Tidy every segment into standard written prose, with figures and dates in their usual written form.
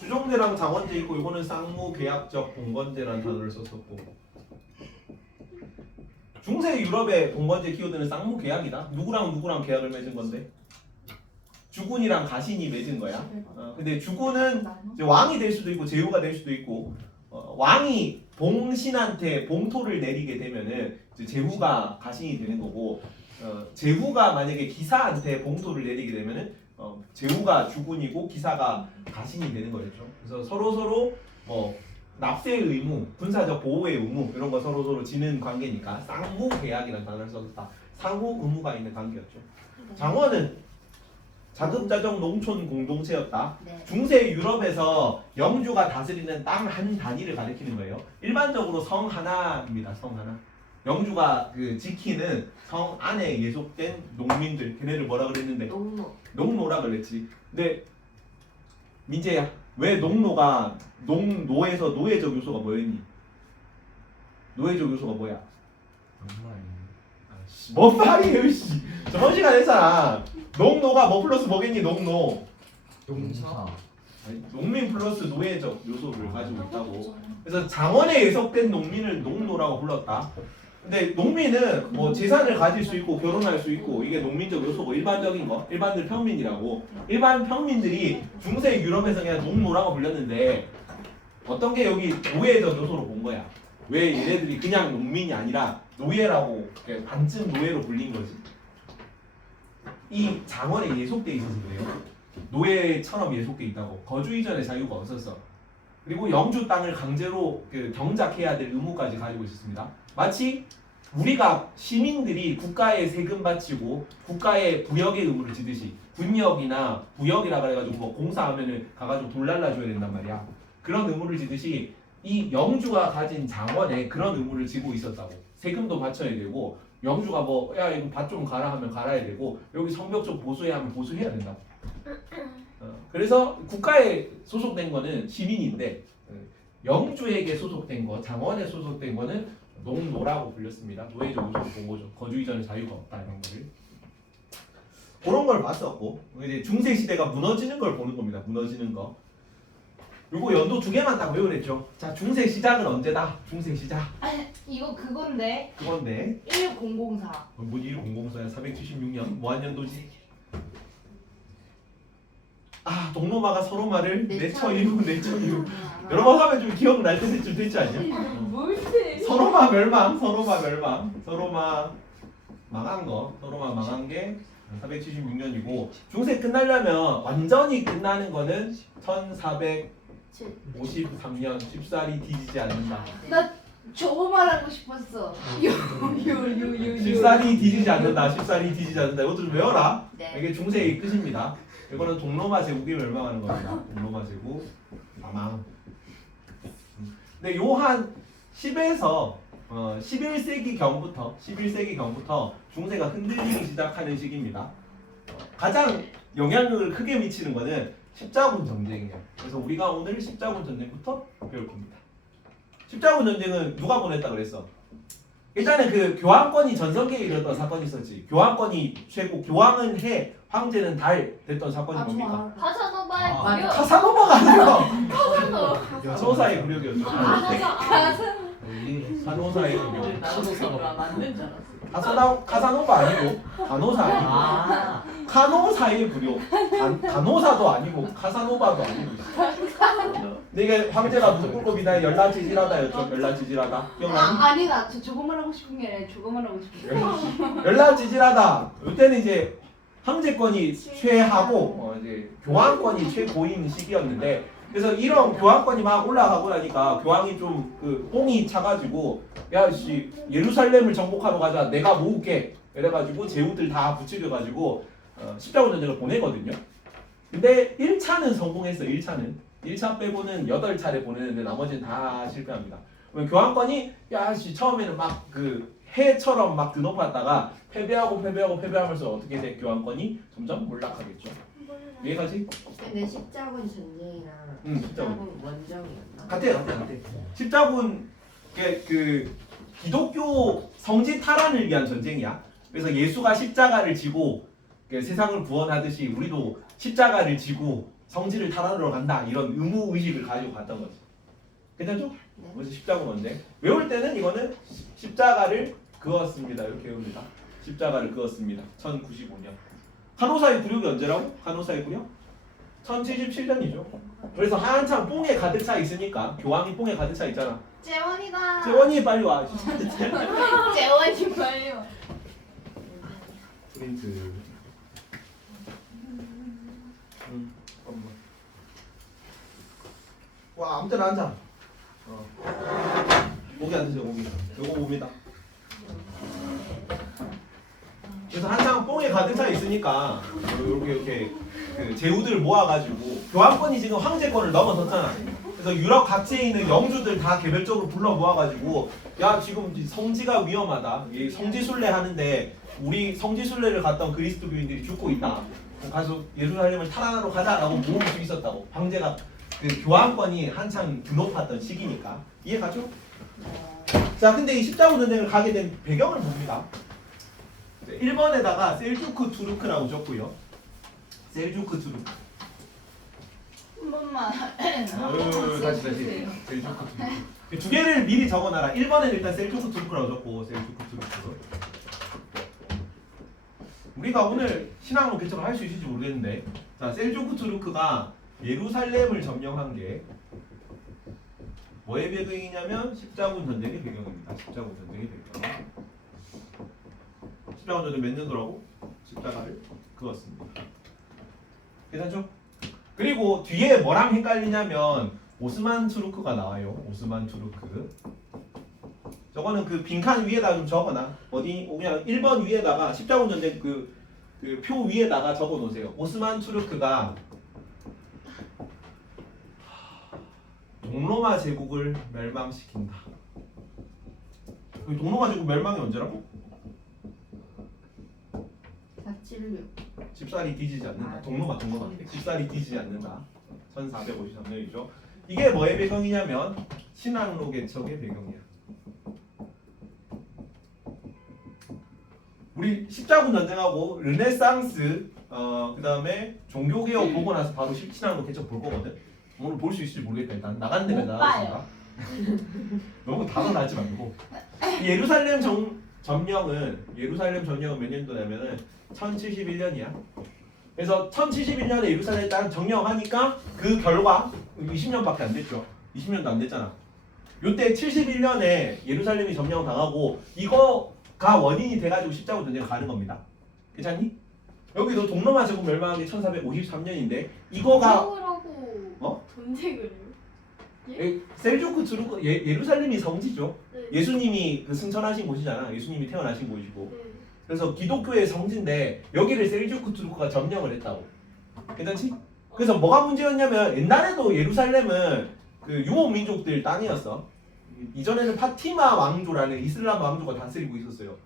주종대랑 장원제 있고 이거는 쌍무계약적 봉건제라는 단어를 썼었고 중세 유럽의 봉건제 키워드는 쌍무계약이다. 누구랑 누구랑 계약을 맺은 건데? 주군이랑 가신이 맺은 거야. 근데 주군은 이제 왕이 될 수도 있고 제후가 될 수도 있고 왕이 봉신한테 봉토를 내리게 되면은 이제 제후가 가신이 되는 거고 제후가 만약에 기사한테 봉토를 내리게 되면은 제후가 주군이고 기사가 가신이 되는 거였죠. 그래서 서로 뭐 납세의 의무, 군사적 보호의 의무 이런 거 서로 지는 관계니까 쌍무 계약이라는 단어를 썼다. 상호 의무가 있는 관계였죠. 장원은 자급자족 농촌 공동체였다. 네. 중세 유럽에서 영주가 다스리는 땅 한 단위를 가리키는 거예요. 일반적으로 성 하나입니다. 성 하나. 영주가 그 지키는 성 안에 예속된 농민들, 걔네를 뭐라 그랬는데? 농노. 농노라 그랬지. 근데 민재야, 왜 농노가 농노에서 노예적 요소가 뭐였니? 노예적 요소가 뭐야? 뭔 말이에요, 씨. 저번 시간에 했잖아. 농노가 뭐 플러스 뭐겠니? 농노. 동사. 아니, 농민 플러스 노예적 요소를 가지고 있다고. 그래서 장원에 예속된 농민을 농노라고 불렀다. 근데 농민은 뭐 재산을 가질 수 있고 결혼할 수 있고 이게 농민적 요소고 일반적인 거, 일반들 평민이라고. 일반 평민들이 중세 유럽에서 그냥 농노라고 불렸는데 어떤 게 여기 노예적 요소로 본 거야. 왜 얘네들이 그냥 농민이 아니라 노예라고 반쯤 노예로 불린 거지. 이 장원에 예속돼 있어서 그래요. 노예처럼 예속돼 있다고. 거주 이전의 자유가 없었어. 그리고 영주 땅을 강제로 경작해야 될 의무까지 가지고 있었습니다. 마치 우리가 시민들이 국가에 세금 바치고 국가에 부역의 의무를 지듯이 군역이나 부역이라 그래가지고 뭐 공사하면은 가가지고 돌 날라줘야 된단 말이야. 그런 의무를 지듯이 이 영주가 가진 장원에 그런 의무를 지고 있었다고. 세금도 바쳐야 되고 영주가 뭐 야 이거 밭 좀 가라 하면 갈아야 되고 여기 성벽 좀 보수해야 하면 보수해야 된다고. 그래서 국가에 소속된 거는 시민인데 영주에게 소속된 거, 장원에 소속된 거는 농노라고 불렸습니다. 노예적 요소로 본 거죠. 거주 이전에 자유가 없다 이런 거를. 그런 걸 봤었고 이제 중세 시대가 무너지는 걸 보는 겁니다. 무너지는 거. 요거 연도 2개만 딱 외우랬죠. 자, 중세 시작은 언제다? 중세 시작. 이거 그건데. 그건데 1004. 뭐 1004야 476년 뭐한 년도지? 아, 동로마가 서로마를 내처 이루. 여러 번 하면 좀 기억 날 때쯤 됐지 않냐? 뭘지? 서로마 멸망. 서로마 망한 거. 서로마 망한 게 476년이고 중세 끝나려면 완전히 끝나는 거는 1453년 쉽사리 뒤지지 않는다. 나 저거 말하고 싶었어. 쉽사리 뒤지지 않는다. 쉽사리 뒤지지 않는다. 이것도 좀 외워라. 네. 이게 중세의 끝입니다. 이거는 동로마 제국이 멸망하는 겁니다. 동로마 제국 망. 근데 요한 10에서 11세기 경부터 중세가 흔들리기 시작하는 시기입니다. 가장 영향력을 크게 미치는 거는 십자군 전쟁이에요. 그래서 우리가 오늘 십자군 전쟁부터 배울 겁니다. 십자군 전쟁은 누가 보냈다 그랬어? 일단은 그 교황권이 전성기에 이르렀던 사건이 있었지. 교황권이 최고, 교황은 해, 황제는 달 됐던 사건이 뭡니까? 카사노바의 아, 무력. 카사노바가 아니라 카사노. 산호사의 굴욕이었죠. 산호사의 굴욕. 나노사가 맞는 줄 알았어. 카사노바 아니고 간호사 아니고 카노사의 불효. 간호사도 아니고 카사노바도 아니고. 근데 이게 황제가 무슨 꿀꺽이다 열라지질하다였죠. 열라지질하다. 기억나니? 아니다. 저거 말하고 싶은 게 아니라 저거 말하고 싶은 게. 열라지질하다. 이때는 이제 황제권이 최하고 이제 교황권이 최고인 시기였는데 그래서 이런 교황권이 막 올라가고 나니까 교황이 좀 그 뽕이 차가지고 야씨 예루살렘을 정복하러 가자 내가 모을게 이래가지고 제후들 다 부추겨가지고 십자군 전쟁을 보내거든요. 근데 1차는 성공했어. 1차 빼고는 8차례 보내는데 나머지는 다 실패합니다. 교황권이 야씨 처음에는 막 그 해처럼 막 드높았다가 패배하면서 어떻게 돼? 교황권이 점점 몰락하겠죠. 이해가지? 근데 십자군 전쟁이랑 십자군 원정이었나? 같아. 십자군 그 기독교 성지 탈환을 위한 전쟁이야. 그래서 예수가 십자가를 지고 세상을 구원하듯이 우리도 십자가를 지고 성지를 탈환하러 간다 이런 의무 의식을 가지고 갔던 거지. 괜찮죠? 네. 그래서 십자군 전쟁. 외울 때는 이거는 십자가를 그었습니다. 이렇게 외웁니다. 십자가를 그었습니다. 1095년. 간호사의 굴욕이 언제라고? 간호사의 굴욕? 1077년이죠. 그래서 한창 뽕에 가득 차 있으니까 교황이 뽕에 가득 차 있잖아. 재원이다. 재원이 빨리 와. 재원이 빨리요. 프린트. 잠깐만. 와 아무 때나 앉아. 목이 앉으세요 목이. 요거 봅니다. 그래서 한창 뽕에 가득 차 있으니까 이렇게 그 제후들 모아가지고 교황권이 지금 황제권을 넘어섰잖아. 그래서 유럽 각지에 있는 영주들 다 개별적으로 불러 모아가지고 야 지금 성지가 위험하다. 이 성지순례 하는데 우리 성지순례를 갔던 그리스도교인들이 죽고 있다. 가서 예루살렘을 탈환하러 가자라고 모을 수 있었다고. 황제가 그 교황권이 한창 드높았던 시기니까 이해가죠? 자 근데 이 십자군 전쟁을 가게 된 배경을 봅니다. 1번에다가 셀주크 투르크라고 적고요. 셀주크 투르크. 한 번만. 다시. 셀주크 투르크. 두 개를 미리 적어놔라. 1번에는 일단 셀주크 투르크라고 적고 셀주크 투르크. 우리가 오늘 신앙으로 개척을 할 수 있을지 모르겠는데 자 셀주크 투르크가 예루살렘을 점령한 게 뭐의 배경이냐면 십자군 전쟁의 배경입니다. 십자군 전쟁의 배경. 십자군 전쟁 몇 년도라고? 십자가를 그었습니다. 괜찮죠? 그리고 뒤에 뭐랑 헷갈리냐면 오스만 투르크가 나와요. 오스만 투르크. 저거는 그 빈칸 위에다 좀 적어놔. 어디 그냥 1번 위에다가 십자군 전쟁 그 표 위에다가 적어 놓으세요. 오스만 투르크가 동로마 제국을 멸망시킨다. 동로마 제국 멸망이 언제라고? 476. 집살이 뒤지지 않는다. 동로마. 집살이 뒤지지 않는다. 1453년이죠. 이게 뭐의 배경이냐면 신앙로 개척의 배경이야. 우리 십자군 전쟁하고 르네상스 그다음에 종교개혁 보고 나서 바로 신앙로 개척 볼 거거든. 오늘 볼 수 있을지 모르겠다. 일단 나가는 데가 못 나갔습니다. 너무 단언하지 말고 예루살렘 점령은 몇 년도냐면은 1071년이야. 그래서 1071년에 예루살렘을 딱 점령하니까 그 결과 20년밖에 안 됐죠. 20년도 안 됐잖아. 요때 71년에 예루살렘이 점령당하고 이거가 원인이 돼가지고 십자군 전쟁을 가는 겁니다. 괜찮니? 여기도 동로마 제국 멸망한 게 1453년인데 이거가 하고 전쟁을 셀주크 투르크 예루살렘이 성지죠. 네. 예수님이 그 승천하신 곳이잖아. 예수님이 태어나신 곳이고. 네. 그래서 기독교의 성지인데 여기를 셀주크 투르크가 점령을 했다고. 괜찮지? 그래서 뭐가 문제였냐면 옛날에도 예루살렘은 그 유목 민족들 땅이었어. 이전에는 파티마 왕조라는 이슬람 왕조가 다스리고 있었어요.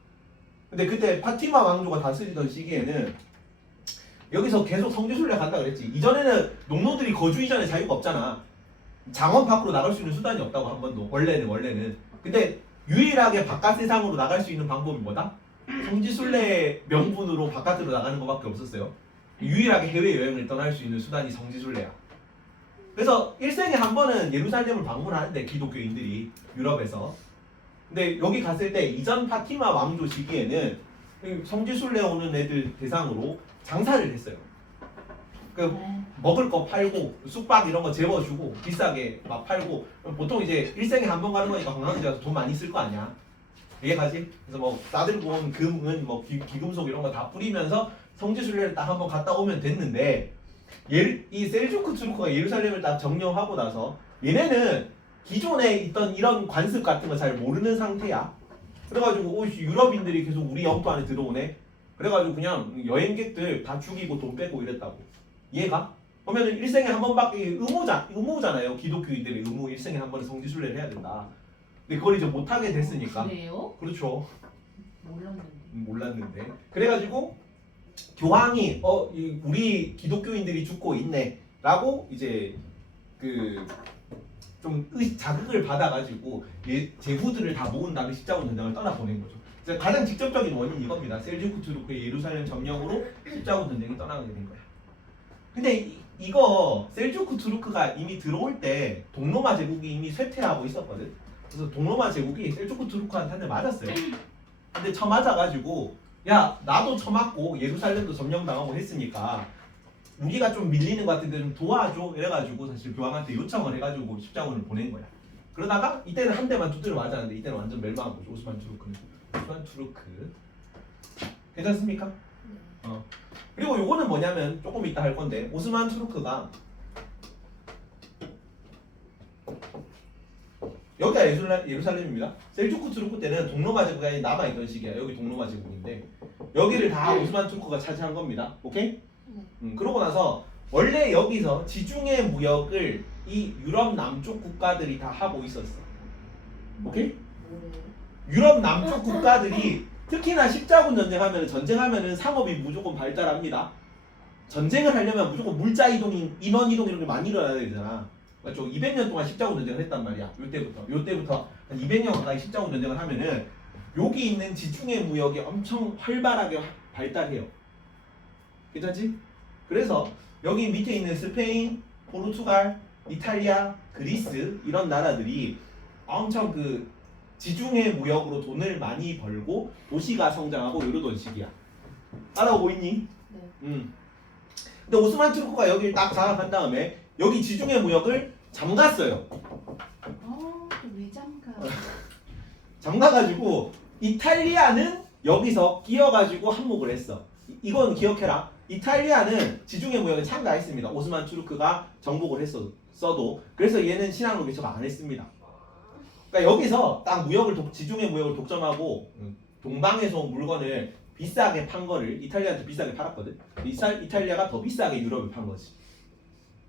근데 그때 파티마 왕조가 다스리던 시기에는 여기서 계속 성지순례 간다 그랬지. 이전에는 농노들이 거주 이전에 자유가 없잖아. 장원 밖으로 나갈 수 있는 수단이 없다고 한 번도. 원래는. 근데 유일하게 바깥 세상으로 나갈 수 있는 방법이 뭐다? 성지순례 명분으로 바깥으로 나가는 것밖에 없었어요. 유일하게 해외여행을 떠날 수 있는 수단이 성지순례야. 그래서 일생에 한 번은 예루살렘을 방문하는데 기독교인들이 유럽에서. 근데 여기 갔을 때 이전 파티마 왕조 시기에는 성지순례 오는 애들 대상으로 장사를 했어요. 그 먹을 거 팔고 쑥박 이런 거 재워주고 비싸게 막 팔고. 보통 이제 일생에 한 번 가는 거니까 관광지 가서 돈 많이 쓸 거 아니야. 이해가지? 그래서 뭐 싸들고 온 금은 뭐 귀금속 이런 거 다 뿌리면서 성지순례를 딱 한 번 갔다 오면 됐는데 이 셀주크 투르크가 예루살렘을 딱 점령하고 나서 얘네는 기존에 있던 이런 관습 같은 거 잘 모르는 상태야. 그래가지고 유럽인들이 계속 우리 영토 안에 들어오네. 그래가지고 그냥 여행객들 다 죽이고 돈 빼고 이랬다고. 이해가? 그러면 일생에 한 번밖에 의무잖아요. 기독교인들의 의무. 일생에 한 번은 성지순례를 해야 된다. 근데 그걸 이제 못하게 됐으니까. 그래요? 그렇죠. 몰랐는데. 몰랐는데. 그래가지고 교황이 우리 기독교인들이 죽고 있네라고 이제 그 좀 자극을 받아가지고 제후들을 다 모은 다음에 십자군 전쟁을 떠나 보낸 거죠. 그래서 가장 직접적인 원인이 이겁니다. 셀주크 투르크의 예루살렘 점령으로 십자군 전쟁이 떠나게 된 거야. 근데 이거 셀주크 투르크가 이미 들어올 때 동로마 제국이 이미 쇠퇴하고 있었거든. 그래서 동로마 제국이 셀주크 투르크한테 한 대 맞았어요. 근데 쳐맞아가지고 야 나도 쳐맞고 예루살렘도 점령당하고 했으니까 우리가 좀 밀리는 것 같은데 좀 도와줘 이래가지고 사실 교황한테 요청을 해가지고 십자군을 보낸 거야. 그러다가 이때는 한 대만 두드려 맞았는데 이때는 완전 멸망한 거죠. 오스만 투르크는. 오스만 투르크 괜찮습니까? 그리고 요거는 뭐냐면 조금 이따 할 건데 오스만 투르크가 여기가 예루살렘입니다. 셀주크 투르크 때는 동로마 제국이 남아있던 시기야. 여기 동로마 제국인데 여기를 다 오스만 투르크가 차지한 겁니다. 오케이? 그러고 나서 원래 여기서 지중해 무역을 이 유럽 남쪽 국가들이 다 하고 있었어. 오케이? 유럽 남쪽 국가들이 특히나 십자군 전쟁하면은 상업이 무조건 발달합니다. 전쟁을 하려면 무조건 물자 이동이 인원 이동 이런 게 많이 일어나야 되잖아. 맞죠? 200년 동안 십자군 전쟁을 했단 말이야. 요때부터 한 200년 가까이 십자군 전쟁을 하면은 여기 있는 지중해 무역이 엄청 활발하게 발달해요. 괜찮지? 그래서 여기 밑에 있는 스페인, 포르투갈, 이탈리아, 그리스 이런 나라들이 엄청 그 지중해 무역으로 돈을 많이 벌고 도시가 성장하고 이러던 시기야. 따라오고 있니? 네. 근데 오스만 투르크가 여기를 딱 장악한 다음에 여기 지중해 무역을 잠갔어요. 왜 잠가? 잠가가지고 이탈리아는 여기서 끼어가지고 한몫을 했어. 이건 기억해라. 이탈리아는 지중해 무역에 참가했습니다. 오스만 투르크가 정복을 했어도 그래서 얘는 신앙으로 개척 안 했습니다. 그러니까 여기서 딱 지중해 무역을 독점하고 동방에서 온 물건을 비싸게 판 거를 이탈리아한테 비싸게 팔았거든. 이탈리아가 더 비싸게 유럽에 판 거지.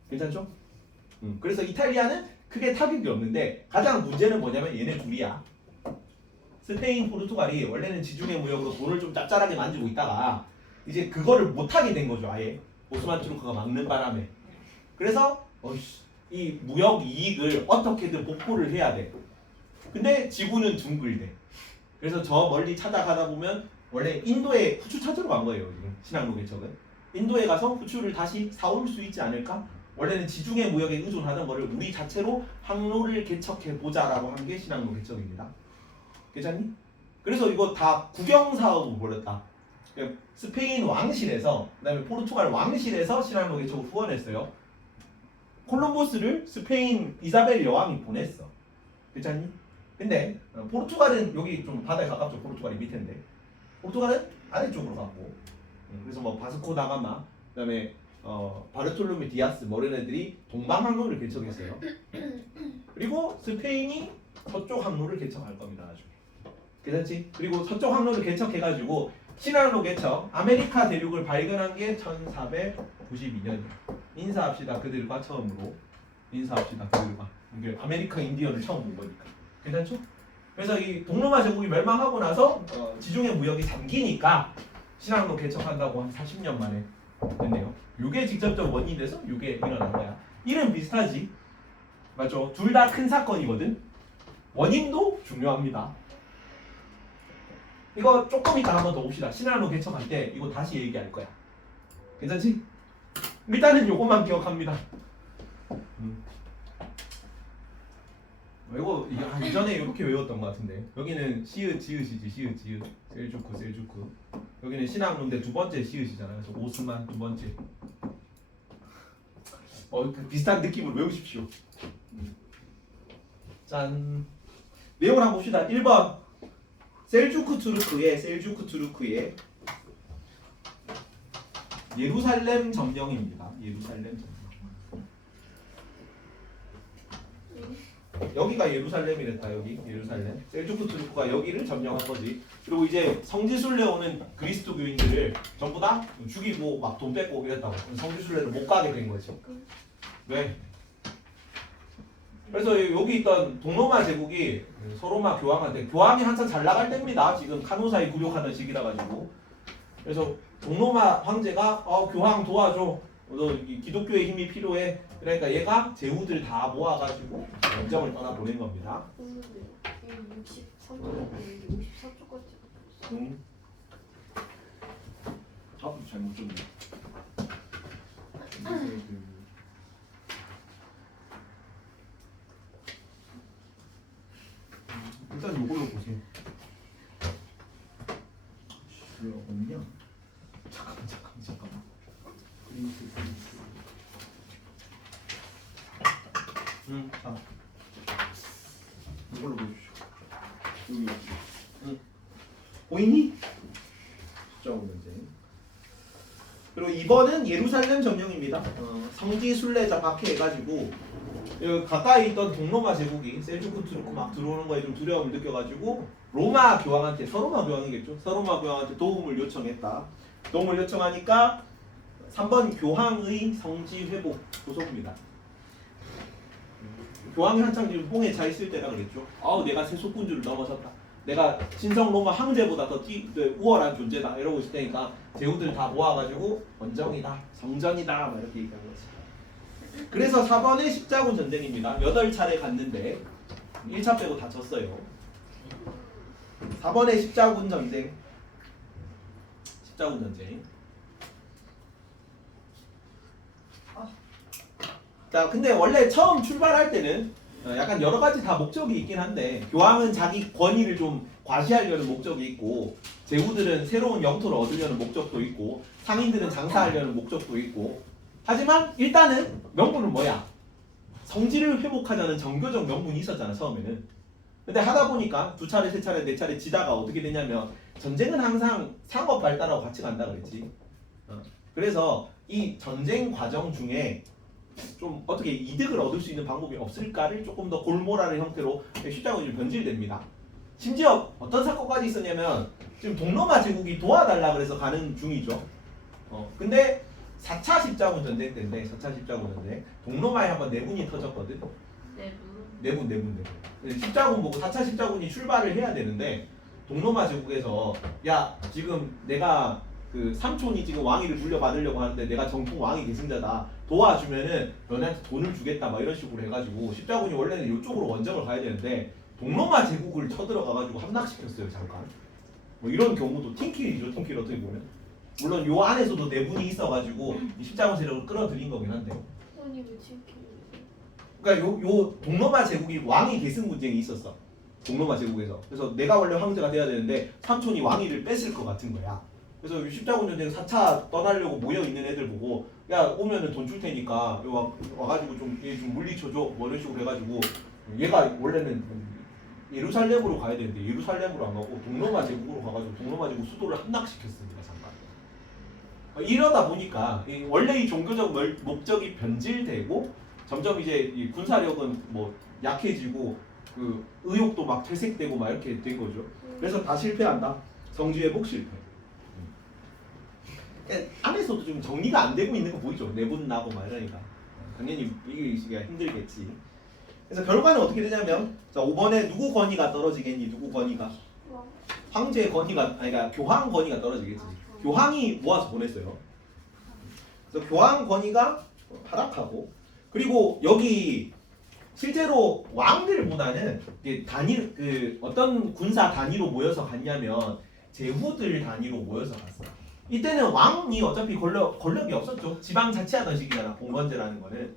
괜찮죠? 그래서 이탈리아는 크게 타격이 없는데 가장 문제는 뭐냐면 얘네 둘이야. 스페인, 포르투갈이 원래는 지중해 무역으로 돈을 좀 짭짤하게 만지고 있다가 이제 그거를 못하게 된 거죠. 아예 오스만 투르크가 막는 바람에. 그래서 이 무역 이익을 어떻게든 복구를 해야 돼. 근데 지구는 둥글대. 그래서 저 멀리 찾아가다 보면 원래 인도에 후추 찾으러 간 거예요. 지금 신앙로 개척은. 인도에 가서 후추를 다시 사올 수 있지 않을까? 원래는 지중해 무역에 의존하던 거를 우리 자체로 항로를 개척해 보자라고 한 게 신앙로 개척입니다. 괜찮니? 그래서 이거 다 국영 사업을 벌였다. 스페인 왕실에서 그다음에 포르투갈 왕실에서 신앙로 개척을 후원했어요. 콜럼버스를 스페인 이사벨 여왕이 보냈어. 괜찮니? 근데 포르투갈은 여기 좀 바다에 가깝죠. 포르투갈이 밑인데 포르투갈은 아래쪽으로 갔고 그래서 뭐 바스코 다가마 그다음에 바르톨로메 디아스 뭐 이런 애들이 동방 항로를 개척했어요. 그리고 스페인이 서쪽 항로를 개척할 겁니다. 나중에. 괜찮지? 그리고 서쪽 항로를 개척해가지고 신항로 개척 아메리카 대륙을 발견한 게 1492년이에요. 인사합시다 그들과 처음으로. 인사합시다 그들과. 이게 아메리카 인디언을 처음 본 거니까. 괜찮죠? 그래서 이 동로마 제국이 멸망하고 나서 지중해 무역이 잠기니까 신항로 개척한다고 한 40년 만에 됐네요. 이게 직접적 원인이 돼서 이게 일어난 거야. 이름 비슷하지? 맞죠? 둘 다 큰 사건이거든. 원인도 중요합니다. 이거 조금 이따 한번 더 봅시다. 신항로 개척할 때 이거 다시 얘기할 거야. 괜찮지? 일단은 요것만 기억합니다. 이거 이전에 이렇게 외웠던 것 같은데 여기는 시읒 지읒이지. 시읒 지읒 셀주크 여기는 신항로인데 두 번째 시읒이잖아요. 그래서 오스만 두 번째. 비슷한 느낌으로 외우십시오. 짠. 내용을 한번 봅시다. 1번 셀주크 투르크의 예루살렘 점령입니다. 예루살렘 점령. 여기가 예루살렘이랬다. 여기 예루살렘. 셀주크 투르크가 여기를 점령한 거지. 그리고 이제 성지순례 오는 그리스도교인들을 전부 다 죽이고 막 돈 뺏고 이랬다고. 성지순례를 못 가게 된 거지. 왜? 그래서 여기 있던 동로마 제국이 서로마 교황한테 교황이 한참 잘 나갈 때입니다. 지금 카노사이 굴욕하는 시기라 가지고. 그래서 동로마 황제가 교황 도와줘. 너 기독교의 힘이 필요해. 그러니까 얘가 제후들 다 모아가지고 원정을 떠나보낸 겁니다. 63쪽까지. 잘못 줬네. 답은 이걸로 보세요. 왜 없냐? 잠깐만. 자, 이걸로 보여주시오. 여기. 보이니? 숫자 문제. 그리고 2번은 예루살렘 점령입니다. 성지 순례자 박해해가지고 여기 가까이 있던 동로마 제국이 셀주크 투르크 막 들어오는 거에 좀 두려움을 느껴가지고 로마 교황한테 서로마 교황이겠죠. 서로마 교황한테 도움을 요청했다. 도움을 요청하니까 3번 교황의 성지 회복 도서입니다. 교황이 한창 지금 홍에 차 있을 때라 그랬죠. 아우 내가 세속군주를 넘어섰다. 내가 신성 로마 황제보다 더 우월한 존재다 이러고 있을 테니까 제후들 다 모아가지고 원정이다, 성전이다 막 이렇게 얘기한 거지. 그래서 4번의 십자군 전쟁입니다. 8차례 갔는데 1차 빼고 다 졌어요. 4번의 십자군 전쟁. 자, 근데 원래 처음 출발할 때는 약간 여러 가지 다 목적이 있긴 한데 교황은 자기 권위를 좀 과시하려는 목적이 있고 제후들은 새로운 영토를 얻으려는 목적도 있고 상인들은 장사하려는 목적도 있고 하지만 일단은 명분은 뭐야? 성지를 회복하자는 정교적 명분이 있었잖아 처음에는. 근데 하다 보니까 2차례, 3차례, 4차례 지다가 어떻게 되냐면 전쟁은 항상 상업 발달하고 같이 간다 그랬지. 그래서 이 전쟁 과정 중에 좀 어떻게 이득을 얻을 수 있는 방법이 없을까를 조금 더 골몰하는 형태로 십자군이 변질됩니다. 심지어 어떤 사건까지 있었냐면 지금 동로마 제국이 도와달라 그래서 가는 중이죠. 근데 4차 십자군 전쟁 때인데 4차 십자군 전쟁 동로마에 한번 내분이 터졌거든. 내분. 십자군 보고 4차 십자군이 출발을 해야 되는데 동로마 제국에서 야 지금 내가 그 삼촌이 지금 왕위를 물려받으려고 하는데 내가 정통 왕위 계승자다 도와주면은 너네한테 돈을 주겠다 막 이런 식으로 해가지고 십자군이 원래는 이쪽으로 원정을 가야 되는데 동로마 제국을 쳐들어가가지고 함락시켰어요 잠깐. 뭐 이런 경우도 팀킬이죠. 팀킬 어떻게 보면 물론 요 안에서도 내분이 있어가지고 이 십자군 세력을 끌어들인 거긴 한데. 아니 왜 팀킬? 그러니까 요 동로마 제국이 왕위 계승 분쟁이 있었어. 동로마 제국에서. 그래서 내가 원래 황제가 돼야 되는데 삼촌이 왕위를 뺏을 것 같은 거야. 그래서 십자군 전쟁 4차 떠나려고 모여있는 애들 보고 야 오면은 돈 줄 테니까 와가지고 좀 얘 좀 물리쳐줘 뭐 이런 식으로 해가지고 얘가 원래는 예루살렘으로 가야 되는데 예루살렘으로 안 가고 동로마 제국으로 가가지고 동로마 제국 수도를 함락시켰습니다 잠깐. 이러다 보니까 원래 이 종교적 목적이 변질되고 점점 이제 이 군사력은 뭐 약해지고 그 의욕도 막 퇴색되고 막 이렇게 된 거죠. 그래서 다 실패한다. 성지 회복 실패. 안에서도 좀 정리가 안 되고 있는 거 보이죠? 내분 나고 막 이러니까 당연히 이기기가 힘들겠지. 그래서 결과는 어떻게 되냐면 자 5번에 누구 권위가 떨어지겠니? 누구 권위가? 황제 권위가 그러니까 교황 권위가 떨어지겠지. 교황이 모아서 보냈어요. 그래서 교황 권위가 하락하고 그리고 여기 실제로 왕들보다는 단일 그 어떤 군사 단위로 모여서 갔냐면 제후들 단위로 모여서 갔어요. 이때는 왕이 어차피 권력이 없었죠. 지방 자치하던 시기잖아. 봉건제라는 거는.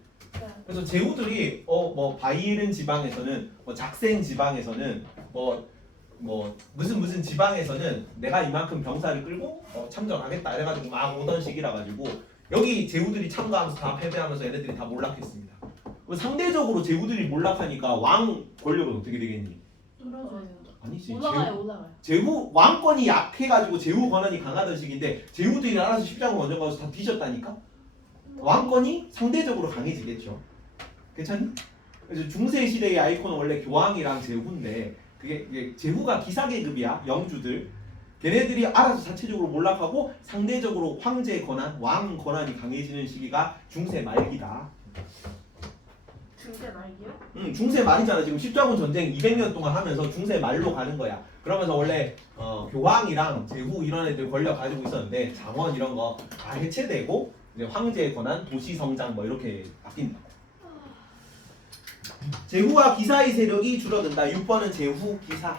그래서 제후들이 뭐 바이에른 지방에서는 뭐 작센 지방에서는 뭐 무슨 지방에서는 내가 이만큼 병사를 끌고 참전하겠다 이래가지고 막 오던 시기라 가지고 여기 제후들이 참가하면서 다 패배하면서 얘네들이 다 몰락했습니다. 상대적으로 제후들이 몰락하니까 왕 권력은 어떻게 되겠니? 떨어져요. 아니지. 올라가요. 제후 왕권이 약해가지고 제후 권한이 강하던 시기인데 제후들이 알아서 십자군 원정 가서 다 뒤졌다니까. 왕권이 상대적으로 강해지겠죠. 괜찮니? 그래서 중세 시대의 아이콘은 원래 교황이랑 제후인데 그게 제후가 기사계급이야. 영주들. 걔네들이 알아서 자체적으로 몰락하고 상대적으로 황제 권한, 왕 권한이 강해지는 시기가 중세 말기다. 중세 말기요? 응, 중세 말이잖아. 지금 십자군 전쟁 200년 동안 하면서 중세 말로 가는 거야. 그러면서 원래 교황이랑 제후 이런 애들 권력 가지고 있었는데 장원 이런 거 다 해체되고 이제 황제의 권한, 도시 성장 뭐 이렇게 바뀐다. 제후와 기사의 세력이 줄어든다. 6번은 제후, 기사.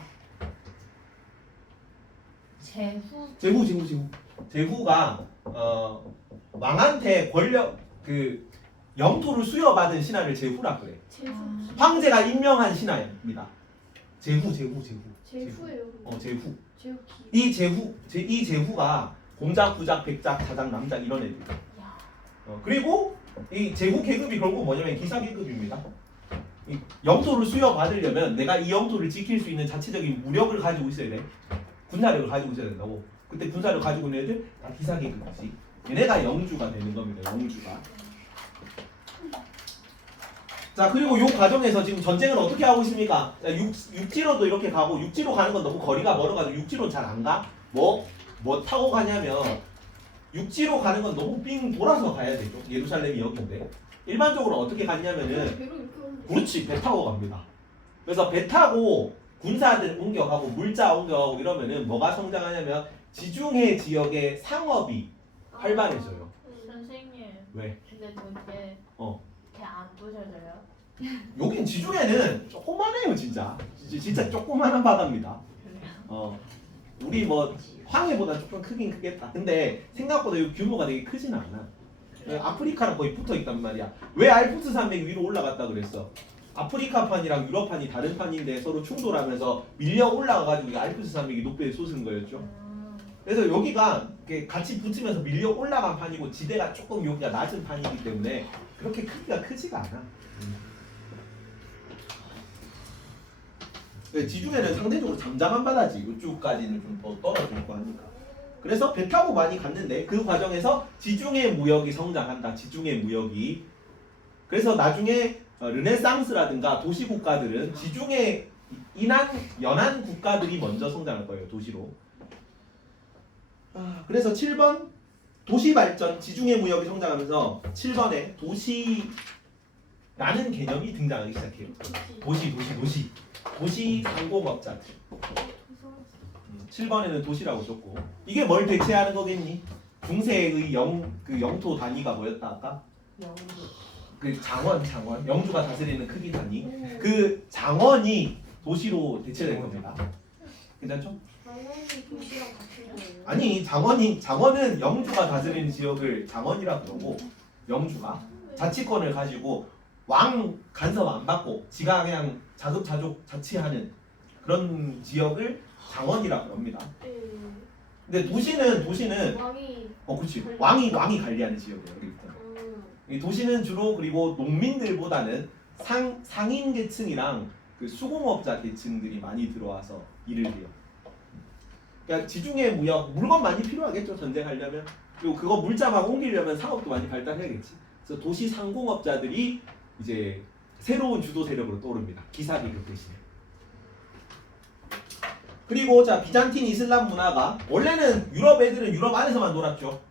제후가 왕한테 권력 그 영토를 수여받은 신하를 제후라 그래. 황제가 임명한 신하입니다. 제후. 제후예요. 제후. 제후 기. 이 제후가 공작, 부작, 백작, 자작, 남작 이런 애들. 그리고 이 제후 계급이 결국 뭐냐면 기사 계급입니다. 이 영토를 수여받으려면 내가 이 영토를 지킬 수 있는 자체적인 무력을 가지고 있어야 돼. 군사력을 가지고 있어야 된다고. 그때 군사를 가지고 있는 애들 다 기사 계급이지. 얘네가 영주가 되는 겁니다. 영주가. 자, 그리고 이 과정에서 지금 전쟁을 어떻게 하고 있습니까? 자, 육지로도 이렇게 가고, 육지로 가는 건 너무 거리가 멀어가지고 육지로 잘 안 가. 뭐 타고 가냐면 육지로 가는 건 너무 삥 돌아서 가야 되죠. 예루살렘이 여기인데 일반적으로 어떻게 갔냐면은 배로 이렇게 오면 돼. 그렇지, 배 타고 갑니다. 그래서 배 타고 군사들 옮겨가고 물자 옮겨가고 이러면은 뭐가 성장하냐면 지중해 지역의 상업이 활발해져요. 선생님. 왜? 근데 그게 어. 걔안 부셔져요? 여긴 지중해는 조그만해요, 진짜 조그만한 바다입니다. 우리 뭐 황해보다 조금 크긴 크겠다. 근데 생각보다 이 규모가 되게 크진 않아. 아프리카랑 거의 붙어 있단 말이야. 왜 알프스 산맥이 위로 올라갔다 그랬어? 아프리카판이랑 유럽판이 다른 판인데 서로 충돌하면서 밀려 올라가가지고 알프스 산맥이 높게 솟은 거였죠. 그래서 여기가 이렇게 같이 붙으면서 밀려 올라간 판이고 지대가 조금 여기가 낮은 판이기 때문에 그렇게 크기가 크지가 않아. 지중해는 상대적으로 잠잠한 바다지. 이쪽까지는 좀 더 떨어져 있고 하니까. 그래서 배 타고 많이 갔는데 그 과정에서 지중해 무역이 성장한다. 지중해 무역이. 그래서 나중에 르네상스라든가 도시 국가들은 지중해 연안 국가들이 먼저 성장할 거예요. 도시로. 그래서 7번 도시 발전, 지중해 무역이 성장하면서 7번에 도시라는 개념이 등장하기 시작해요. 도시 상공업자들. 7번에는 도시라고 썼고 이게 뭘 대체하는 거겠니? 중세의 영토 단위가 뭐였다 아까? 영주. 그 장원 영주가 다스리는 크기 단위 그 장원이 도시로 대체될 겁니다. 괜찮죠? 당연히 도시랑 같은 거예요. 아니 장원은 영주가 다스리는 지역을 장원이라 그러고 영주가 자치권을 가지고 왕 간섭 안 받고 지가 그냥 자급자족 자치하는 그런 지역을 장원이라 그럽니다. 근데 도시는 왕이 그렇지 왕이 관리하는 지역이에요. 여기부터. 이 도시는 주로 그리고 농민들보다는 상인 계층이랑 그 수공업자 계층들이 많이 들어와서 일을 해요. 그러니까 지중해 무역 물건 많이 필요하겠죠. 전쟁하려면. 그리고 그거 물자만 옮기려면 상업도 많이 발달해야겠지. 그래서 도시 상공업자들이 이제 새로운 주도 세력으로 떠오릅니다. 기사 계급 대신에. 그리고 자 비잔틴 이슬람 문화가 원래는 유럽 애들은 유럽 안에서만 놀았죠.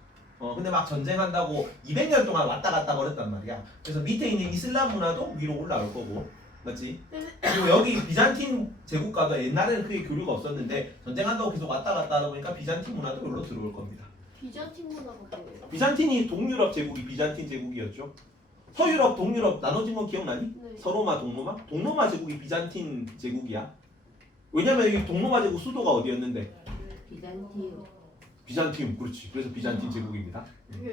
근데 막 전쟁한다고 200년 동안 왔다 갔다 거렸단 말이야. 그래서 밑에 있는 이슬람 문화도 위로 올라올 거고, 맞지? 그리고 여기 비잔틴 제국과도 옛날에는 크게 교류가 없었는데 전쟁한다고 계속 왔다 갔다 하다 보니까 비잔틴 문화도 여기로 들어올 겁니다. 비잔틴 문화가 뭐예요? 비잔틴이 동유럽 제국이 비잔틴 제국이었죠. 서유럽, 동유럽 나눠진 거 기억나니? 네. 서로마, 동로마? 동로마 제국이 비잔틴 제국이야. 왜냐면 여기 동로마 제국 수도가 어디였는데? 비잔티움, 그렇지. 그래서 비잔틴 제국입니다.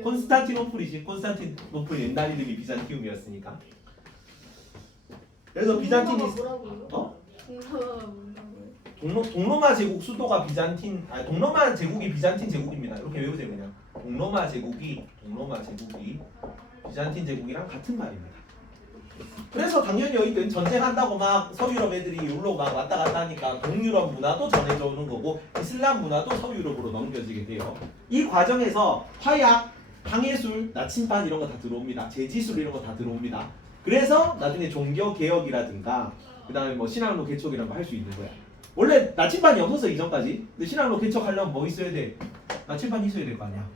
콘스탄티노플이지. 콘스탄티노플 옛날 이름이 비잔티움이었으니까. 그래서 비잔틴이 뭐라고요? 동로마 제국 수도가 동로마 제국이 비잔틴 제국입니다. 이렇게 외우세요 그냥. 동로마 제국이 비잔틴 제국이랑 같은 말입니다. 그래서 당연히 여기는 전쟁한다고 막 서유럽 애들이 여기로 막 왔다 갔다 하니까 동유럽 문화도 전해져 오는 거고 이슬람 문화도 서유럽으로 넘겨지게 돼요. 이 과정에서 화약, 항해술, 나침반 이런 거 다 들어옵니다. 제지술 이런 거 다 들어옵니다. 그래서 나중에 종교 개혁이라든가 그다음에 뭐 신앙로 개척 이런 거 할 수 있는 거야. 원래 나침반이 없었어 이전까지. 근데 신앙로 개척하려면 뭐 있어야 돼? 나침반이 있어야 될 거 아니야.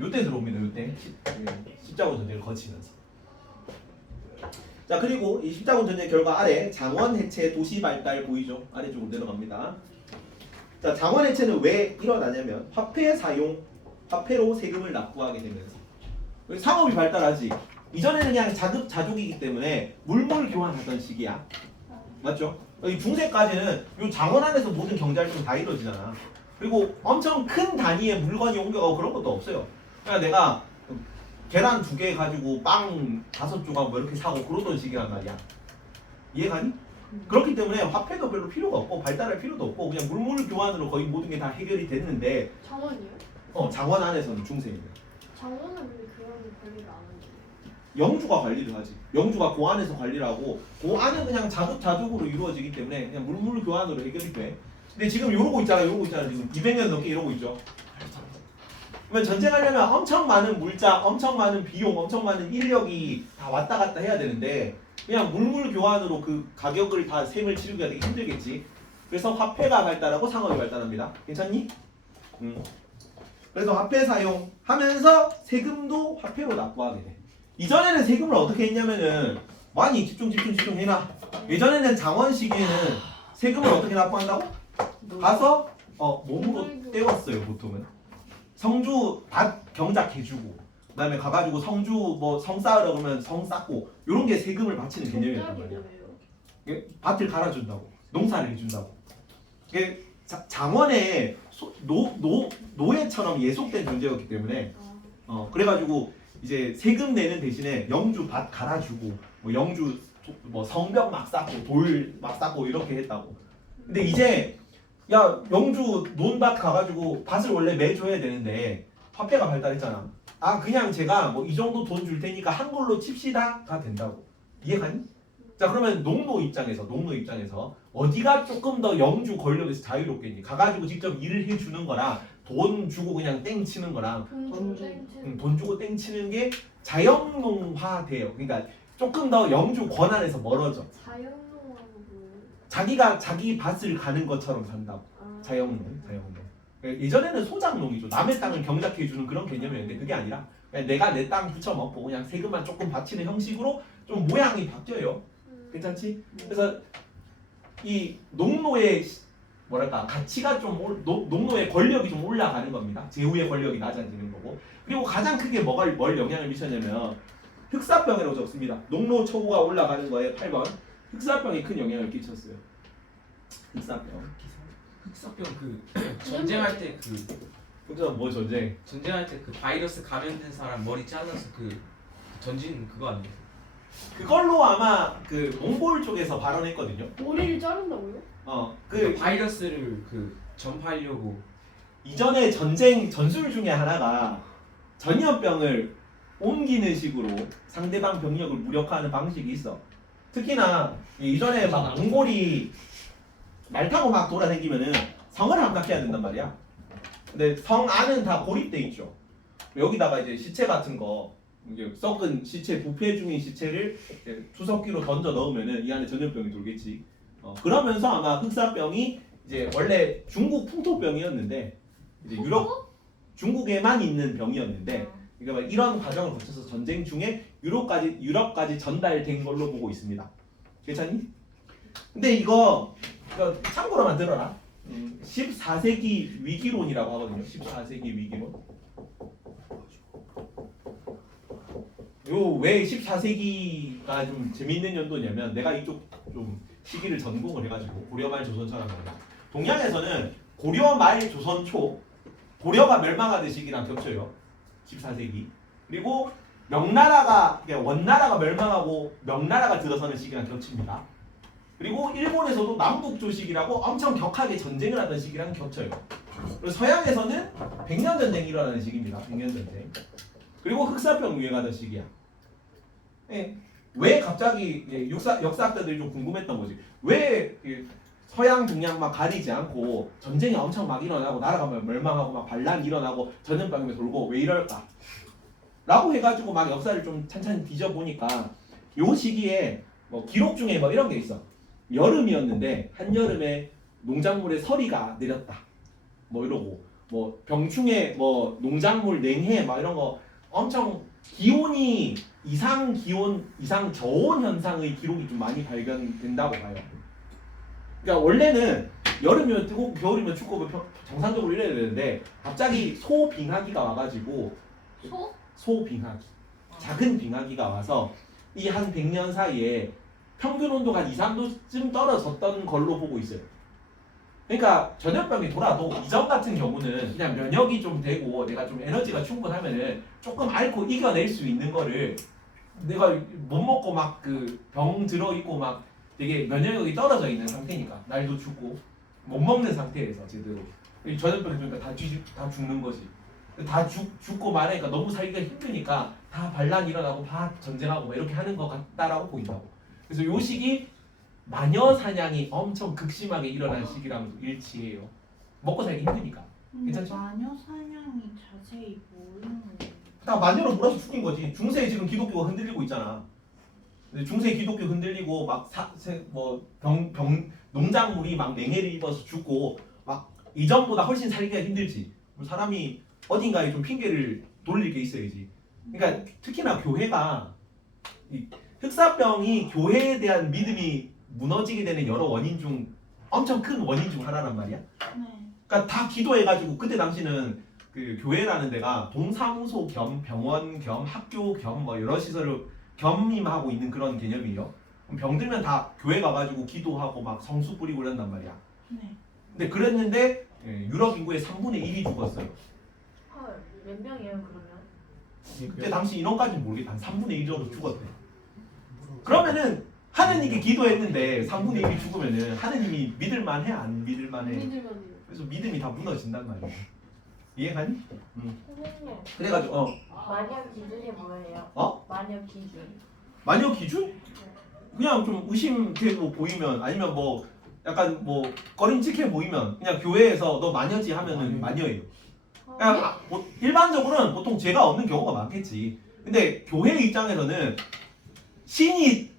요때 들어옵니다. 요때 십자군 전쟁을 거치면서. 자 그리고 이 십자군 전쟁 결과 아래 장원 해체 도시 발달 보이죠? 아래쪽으로 내려갑니다. 자 장원 해체는 왜 일어나냐면 화폐 사용, 화폐로 세금을 납부하게 되면서 상업이 발달하지. 이전에는 그냥 자급자족이기 때문에 물물 교환하던 시기야. 맞죠? 이 중세까지는 이 장원 안에서 모든 경제활동 다 이루어지잖아. 그리고 엄청 큰 단위의 물건이 옮겨가고 그런 것도 없어요. 그냥 내가 계란 2개 가지고 빵 5조각 뭐 이렇게 사고 그러던 시기란 말이야. 이해가니? 그렇기 때문에 화폐도 별로 필요가 없고 발달할 필요도 없고 그냥 물물 교환으로 거의 모든 게 다 해결이 됐는데 장원이요? 장원 안에서는 중세입니다. 장원은 왜 그런 관리를 안 하는지. 영주가 관리를 하지. 영주가 그 안에서 관리를 하고 그 안은 그냥 자급자족으로 이루어지기 때문에 그냥 물물 교환으로 해결이 돼. 근데 지금 이러고 있잖아. 지금 200년 넘게 이러고 있죠. 그러면 전쟁하려면 엄청 많은 물자, 엄청 많은 비용, 엄청 많은 인력이 다 왔다 갔다 해야 되는데 그냥 물물 교환으로 그 가격을 다 셈을 치르기가 되게 힘들겠지. 그래서 화폐가 발달하고 상업이 발달합니다. 괜찮니? 그래서 화폐 사용하면서 세금도 화폐로 납부하게 돼. 이전에는 세금을 어떻게 했냐면은 많이 집중 해놔. 예전에는 장원 시기에는 세금을 어떻게 납부한다고? 가서 몸으로 떼웠어요 보통은. 성주 밭 경작해주고 그다음에 가가지고 성주 뭐 성 쌓으러 그러면 성 쌓고 이런 게 세금을 바치는 개념이었단 동작이 말이야. 뭐예요? 이게 밭을 갈아준다고 농사를 해준다고. 이게 장원의 노예처럼 예속된 존재였기 때문에 그래가지고 이제 세금 내는 대신에 영주 밭 갈아주고 뭐 영주 뭐 성벽 막 쌓고 돌 막 쌓고 이렇게 했다고. 근데 이제 야 영주 논밭 가가지고 밭을 원래 매줘야 되는데 화폐가 발달했잖아. 아 그냥 제가 뭐 이 정도 돈 줄 테니까 한 걸로 칩시다 다 된다고. 이해가니? 자 그러면 농노 입장에서 어디가 조금 더 영주 권력에서 자유롭겠니? 가가지고 직접 일을 해주는 거랑 돈 주고 그냥 땡 치는 거랑 돈 주고 땡 치는 게 자영농화돼요. 그러니까 조금 더 영주 권한에서 멀어져. 자연농하고 자기가 자기 밭을 가는 것처럼 산다고. 자영농. 예전에는 소작농이죠. 남의 땅을 경작해주는 그런 개념이었는데 그게 아니라 그냥 내가 내 땅 붙여먹고 그냥 세금만 조금 바치는 형식으로 좀 모양이 바뀌어요. 괜찮지? 그래서 이 농노의 뭐랄까 가치가 좀 농노의 권력이 좀 올라가는 겁니다. 제후의 권력이 낮아지는 거고. 그리고 가장 크게 뭘 영향을 미쳤냐면 흑사병이라고 적습니다. 농노 처우가 올라가는 거에 8번 흑사병이 큰 영향을 끼쳤어요. 흑사병. 흑사병 전쟁할 때 뭐 전쟁? 전쟁할 때 바이러스 감염된 사람 머리 잘라서 던진 그거 아니에요? 그걸로 아마 몽골 쪽에서 발언했거든요. 머리를 자른다고요? 바이러스를 전파하려고. 이전에 전술 중에 하나가 전염병을 옮기는 식으로 상대방 병력을 무력화하는 방식이 있어. 특히나 이전에 막 몽골이 말 타고 막 돌아다니면은 성을 함락해야 된단 말이야. 근데 성 안은 다 고립돼 있죠. 여기다가 이제 시체 같은 거 이제 썩은 시체, 부패 중인 시체를 투석기로 던져 넣으면은 이 안에 전염병이 돌겠지. 그러면서 아마 흑사병이 이제 원래 중국 풍토병이었는데 이제 유럽 중국에만 있는 병이었는데 그러니까 이런 과정을 거쳐서 전쟁 중에 유럽까지 전달된 걸로 보고 있습니다. 괜찮니? 근데 이거 참고로만 들어라. 14세기 위기론이라고 하거든요. 14세기 위기론. 왜 14세기가 좀 재미있는 연도냐면 내가 이쪽 좀 시기를 전공을 해가지고 고려 말 조선 초라는 거야. 동양에서는 고려 말 조선 초 고려가 멸망하던 시기랑 겹쳐요. 14세기. 그리고 명나라가 원나라가 멸망하고 명나라가 들어서는 시기랑 겹칩니다. 그리고 일본에서도 남북조식이라고 엄청 격하게 전쟁을 하던 시기랑 겹쳐요. 그리고 서양에서는 백년 전쟁이 일어나는 시기입니다. 백년 전쟁. 그리고 흑사병 유행하던 시기야. 네. 왜 갑자기 역사학자들이 좀 궁금했던 거지. 왜 서양 동양 막 가리지 않고 전쟁이 엄청 막 일어나고 나라가 멸망하고 막 반란이 일어나고 전염병이 돌고 왜 이럴까? 라고 해가지고 막 역사를 좀 찬찬히 뒤져보니까 요 시기에 뭐 기록 중에 뭐 이런 게 있어. 여름이었는데 한여름에 농작물에 서리가 내렸다. 뭐 이러고 뭐 병충해 뭐 농작물 냉해 막 이런 거 엄청 기온이 이상 저온 현상의 기록이 좀 많이 발견된다고 봐요. 그러니까 원래는 여름이면 뜨겁고 겨울이면 춥고 정상적으로 이래야 되는데 갑자기 소빙하기가 와가지고 소빙하기 작은 빙하기가 와서 이 한 100년 사이에 평균 온도가 한 2, 3도쯤 떨어졌던 걸로 보고 있어요. 그러니까 전염병이 돌아도 이전 같은 경우는 그냥 면역이 좀 되고 내가 좀 에너지가 충분하면은 조금 앓고 이겨낼 수 있는 거를 내가 못 먹고 막 병 들어 있고 막 되게 면역력이 떨어져 있는 상태니까 날도 춥고 못 먹는 상태에서 제대로 전염병이 되니까 다 죽는 거지. 다 죽고 말하니까 너무 살기가 힘드니까 다 반란 일어나고 다 전쟁하고 뭐 이렇게 하는 것 같다라고 보인다고. 그래서 요 시기 마녀 사냥이 엄청 극심하게 일어난 시기랑 일치해요. 먹고 살기 힘드니까. 괜찮죠? 마녀 사냥이 자세히 모르는 거예요. 다 마녀로 몰아서 죽인 거지. 중세에 지금 기독교가 흔들리고 있잖아. 근데 중세 기독교 흔들리고 막 농작물이 막 냉해를 입어서 죽고 막 이전보다 훨씬 살기가 힘들지. 사람이 어딘가에 좀 핑계를 돌릴 게 있어야지. 그러니까 특히나 교회가 이 흑사병이 교회에 대한 믿음이 무너지게 되는 여러 원인 중 엄청 큰 원인 중 하나란 말이야. 네. 그러니까 다 기도해가지고 그때 당시는 그 교회라는 데가 동사무소 겸 병원 겸 학교 겸 뭐 여러 시설을 겸임하고 있는 그런 개념이에요. 그럼 병들면 다 교회 가가지고 기도하고 막 성수 뿌리고 그런단 말이야. 네. 근데 그랬는데 유럽 인구의 3분의 1이 죽었어요. 헐, 몇 명이에요 그러면? 그때 당시 인원까지는 모르겠다. 한 3분의 1 정도 죽었대. 그러면은 하느님께 기도했는데 3분의 1이 죽으면은 하느님이 믿을만해 안 믿을만해? 믿을만해요. 그래서 믿음이 다 무너진단 말이야. 이해가니? 선생님, 그래가지고 마녀 기준이 뭐예요? 어? 마녀 기준. 마녀 기준? 그냥 좀 의심되고 보이면 아니면 뭐 약간 뭐 꺼림칙해 보이면 그냥 교회에서 너 마녀지 하면은 마녀예요. 그냥 뭐 일반적으로는 보통 죄가 없는 경우가 많겠지. 근데 교회 입장에서는 신이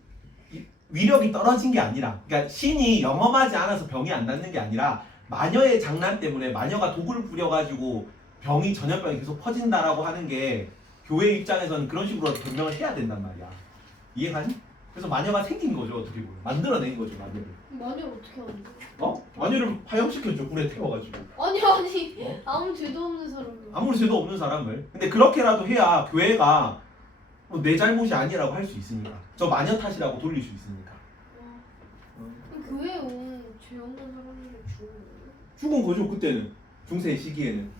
위력이 떨어진 게 아니라, 그러니까 신이 영험하지 않아서 병이 안 낫는 게 아니라 마녀의 장난 때문에 마녀가 독을 부려가지고 병이 전염병이 계속 퍼진다라고 하는 게 교회 입장에서는 그런 식으로 변명을 해야 된단 말이야. 이해가니? 그래서 마녀가 생긴 거죠, 어떻게 보면. 만들어낸 거죠, 마녀를. 마녀 어떻게 하는데? 마녀를 화형시켰죠, 불에 태워가지고. 아니 어? 아무 죄도 없는 사람을. 아무리 죄도 없는 사람을. 근데 그렇게라도 해야 교회가 뭐 내 잘못이 아니라고 할 수 있으니까. 저 마녀 탓이라고 돌릴 수 있으니까. 그럼 교회에 온 죄 없는 사람들이 죽은 거예요? 죽은 거죠, 그때는. 중세 시기에는.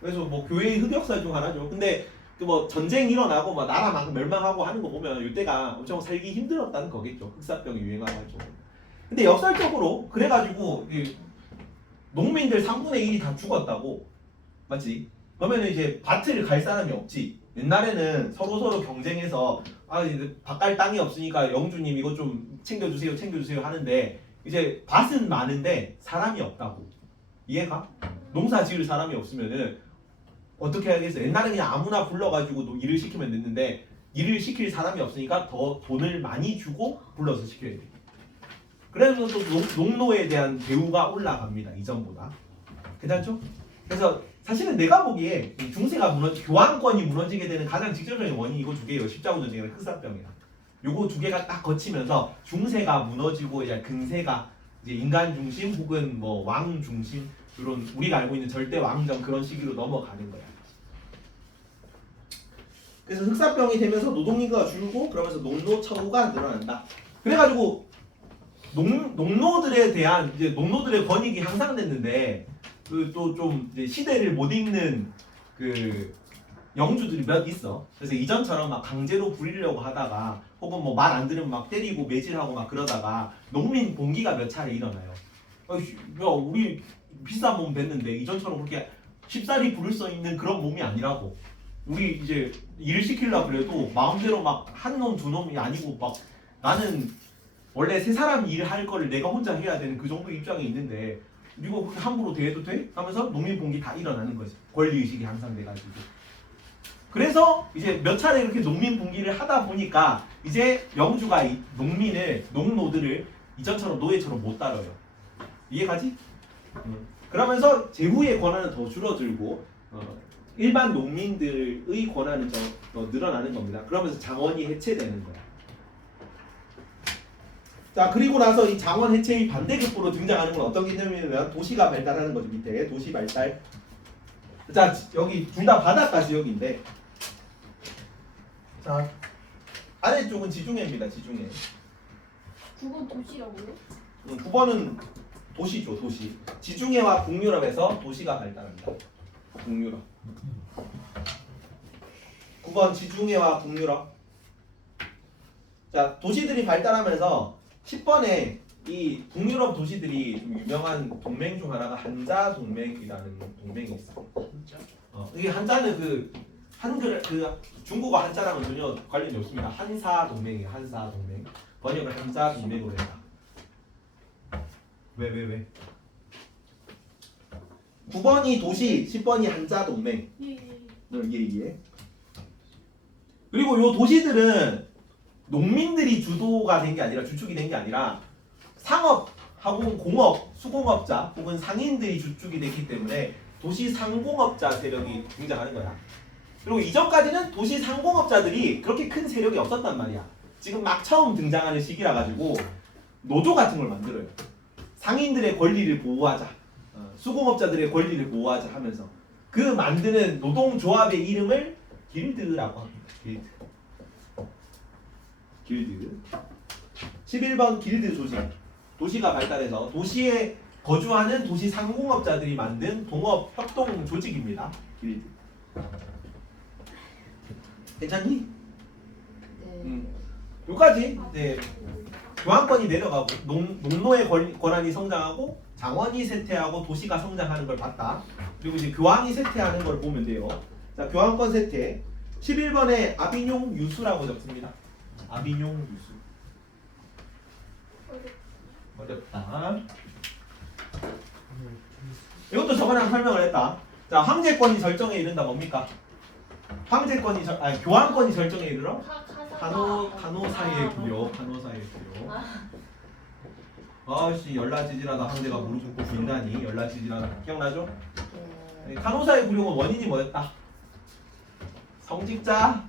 그래서 뭐 교회의 흑역사 중 하나죠. 근데 그 뭐 전쟁 일어나고 막 나라 막 멸망하고 하는 거 보면 이때가 엄청 살기 힘들었다는 거겠죠. 흑사병이 유행하죠. 근데 역설적으로 그래가지고 이 농민들 3분의 1이 다 죽었다고, 맞지? 그러면 이제 밭을 갈 사람이 없지. 옛날에는 서로 경쟁해서 이제 밭 갈 땅이 없으니까 영주님 이거 좀 챙겨주세요 하는데 이제 밭은 많은데 사람이 없다고. 이해가? 농사 지을 사람이 없으면은 어떻게 해야겠어? 옛날에 그냥 아무나 불러가지고 일을 시키면 됐는데 일을 시킬 사람이 없으니까 더 돈을 많이 주고 불러서 시켜야 돼. 그래서 또 농노에 대한 대우가 올라갑니다. 이전보다. 괜찮죠? 그래서 사실은 내가 보기에 중세가 교황권이 무너지게 되는 가장 직접적인 원인이 이거 두 개예요. 십자군 전쟁이랑 흑사병이랑. 요거 두 개가 딱 거치면서 중세가 무너지고 이제 근세가 이제 인간 중심 혹은 뭐 왕 중심 이런 우리가 알고 있는 절대 왕정 그런 시기로 넘어가는 거야. 그래서 흑사병이 되면서 노동인구가 줄고 그러면서 농노 처우가 늘어난다. 그래가지고 농노들에 대한 이제 농노들의 권익이 향상됐는데 그 또 좀 시대를 못 읽는 그 영주들이 몇 있어. 그래서 이전처럼 막 강제로 부리려고 하다가 혹은 뭐 말 안 들으면 막 때리고 매질하고 막 그러다가 농민 봉기가 몇 차례 일어나요. 야 우리 비싼 몸 됐는데 이전처럼 그렇게 쉽사리 부를 수 있는 그런 몸이 아니라고. 우리 이제 일을 시키려고 그래도 마음대로 막 한 놈 두 놈이 아니고 막 나는 원래 세 사람 일할 거를 내가 혼자 해야 되는 그 정도 입장에 있는데 이거 그렇게 함부로 대해도 돼? 하면서 농민 봉기 다 일어나는 거지. 권리의식이 향상돼가지고. 그래서 이제 몇 차례 이렇게 농민 봉기를 하다 보니까 이제 영주가 이 농노들을 이전처럼 노예처럼 못 다뤄요. 이해가지? 그러면서 제후의 권한은 더 줄어들고 일반 농민들의 권한은 더 늘어나는 겁니다. 그러면서 장원이 해체되는 거야. 자, 그리고 나서 이 장원 해체의 반대급부로 등장하는 건 어떤 개념이냐면 도시가 발달하는 거죠. 밑에 도시 발달. 자, 여기 둘 다 바닷가 지역인데 자, 아래쪽은 지중해입니다. 지중해. 9번 도시라고요? 9번은 도시죠. 도시. 지중해와 북유럽에서 도시가 발달합니다. 북유럽. 9번 지중해와 북유럽. 자, 도시들이 발달하면서 10번에 이 북유럽 도시들이 좀 유명한 동맹 중 하나가 한자 동맹이라는 동맹이 있어. 이게 한자는 그 한글 그 중국어 한자랑은 전혀 관련이 없습니다. 한사 동맹이에요. 한사 동맹. 번역을 한자 동맹으로 했다. 왜? 9번이 도시, 10번이 한자 동맹. 이해. 그리고 요 도시들은 농민들이 주도가 된 게 아니라 주축이 된 게 아니라 상업 하고 공업, 수공업자 혹은 상인들이 주축이 됐기 때문에 도시 상공업자 세력이 등장하는 거야. 그리고 이전까지는 도시 상공업자들이 그렇게 큰 세력이 없었단 말이야. 지금 막 처음 등장하는 시기라 가지고 노조 같은 걸 만들어요. 상인들의 권리를 보호하자, 수공업자들의 권리를 보호하자 하면서 그 만드는 노동조합의 이름을 길드라고 합니다. 길드. 11번 길드 조직. 도시가 발달해서 도시에 거주하는 도시 상공업자들이 만든 동업 협동 조직입니다. 길드. 괜찮니? 네. 여기까지 이제 교환권이 내려가고 농노의 권한이 성장하고 장원이 쇠퇴하고 도시가 성장하는 걸 봤다. 그리고 이제 교황이 쇠퇴하는 걸 보면 돼요. 자, 교환권 쇠퇴. 11번에 아비뇽 유수라고 적습니다. 아비뇽 유수. 어렵다. 이것도 저번에 설명을 했다. 자, 황제권이 절정에 이른다 뭡니까? 교환권이 절정에 이르러 간호사의 구려. 아씨 열라지질하다 황제가 무릎 꿇고 빈다니 열라지질하다 기억나죠? 네. 간호사의 구령은 원인이 뭐였다? 성직자.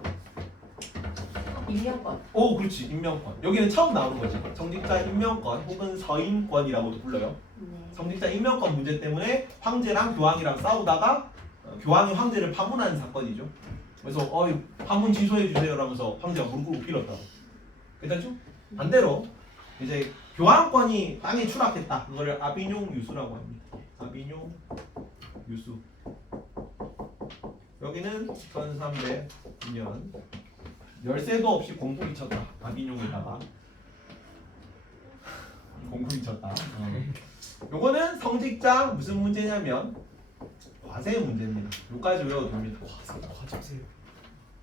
임명권. 오 그렇지 임명권. 여기는 처음 나오는 거지. 성직자 임명권 혹은 서임권이라고도 불러요. 네. 성직자 임명권 문제 때문에 황제랑 교황이랑 싸우다가 교황이 황제를 파문하는 사건이죠. 그래서 파문 취소해 주세요라면서 황제가 무릎 꿇고 빌었다고. 괜찮죠? 반대로 이제 교황권이 땅에 추락했다. 그거를 아비뇽 유수라고 합니다. 아비뇽 유수. 여기는 1300년 열쇠도 없이 공풀이 쳤다. 아비뇽에다가 공풀이 쳤다. 요거는 성직자 무슨 문제냐면 과세 문제입니다. 요까지 외워도 됩니다.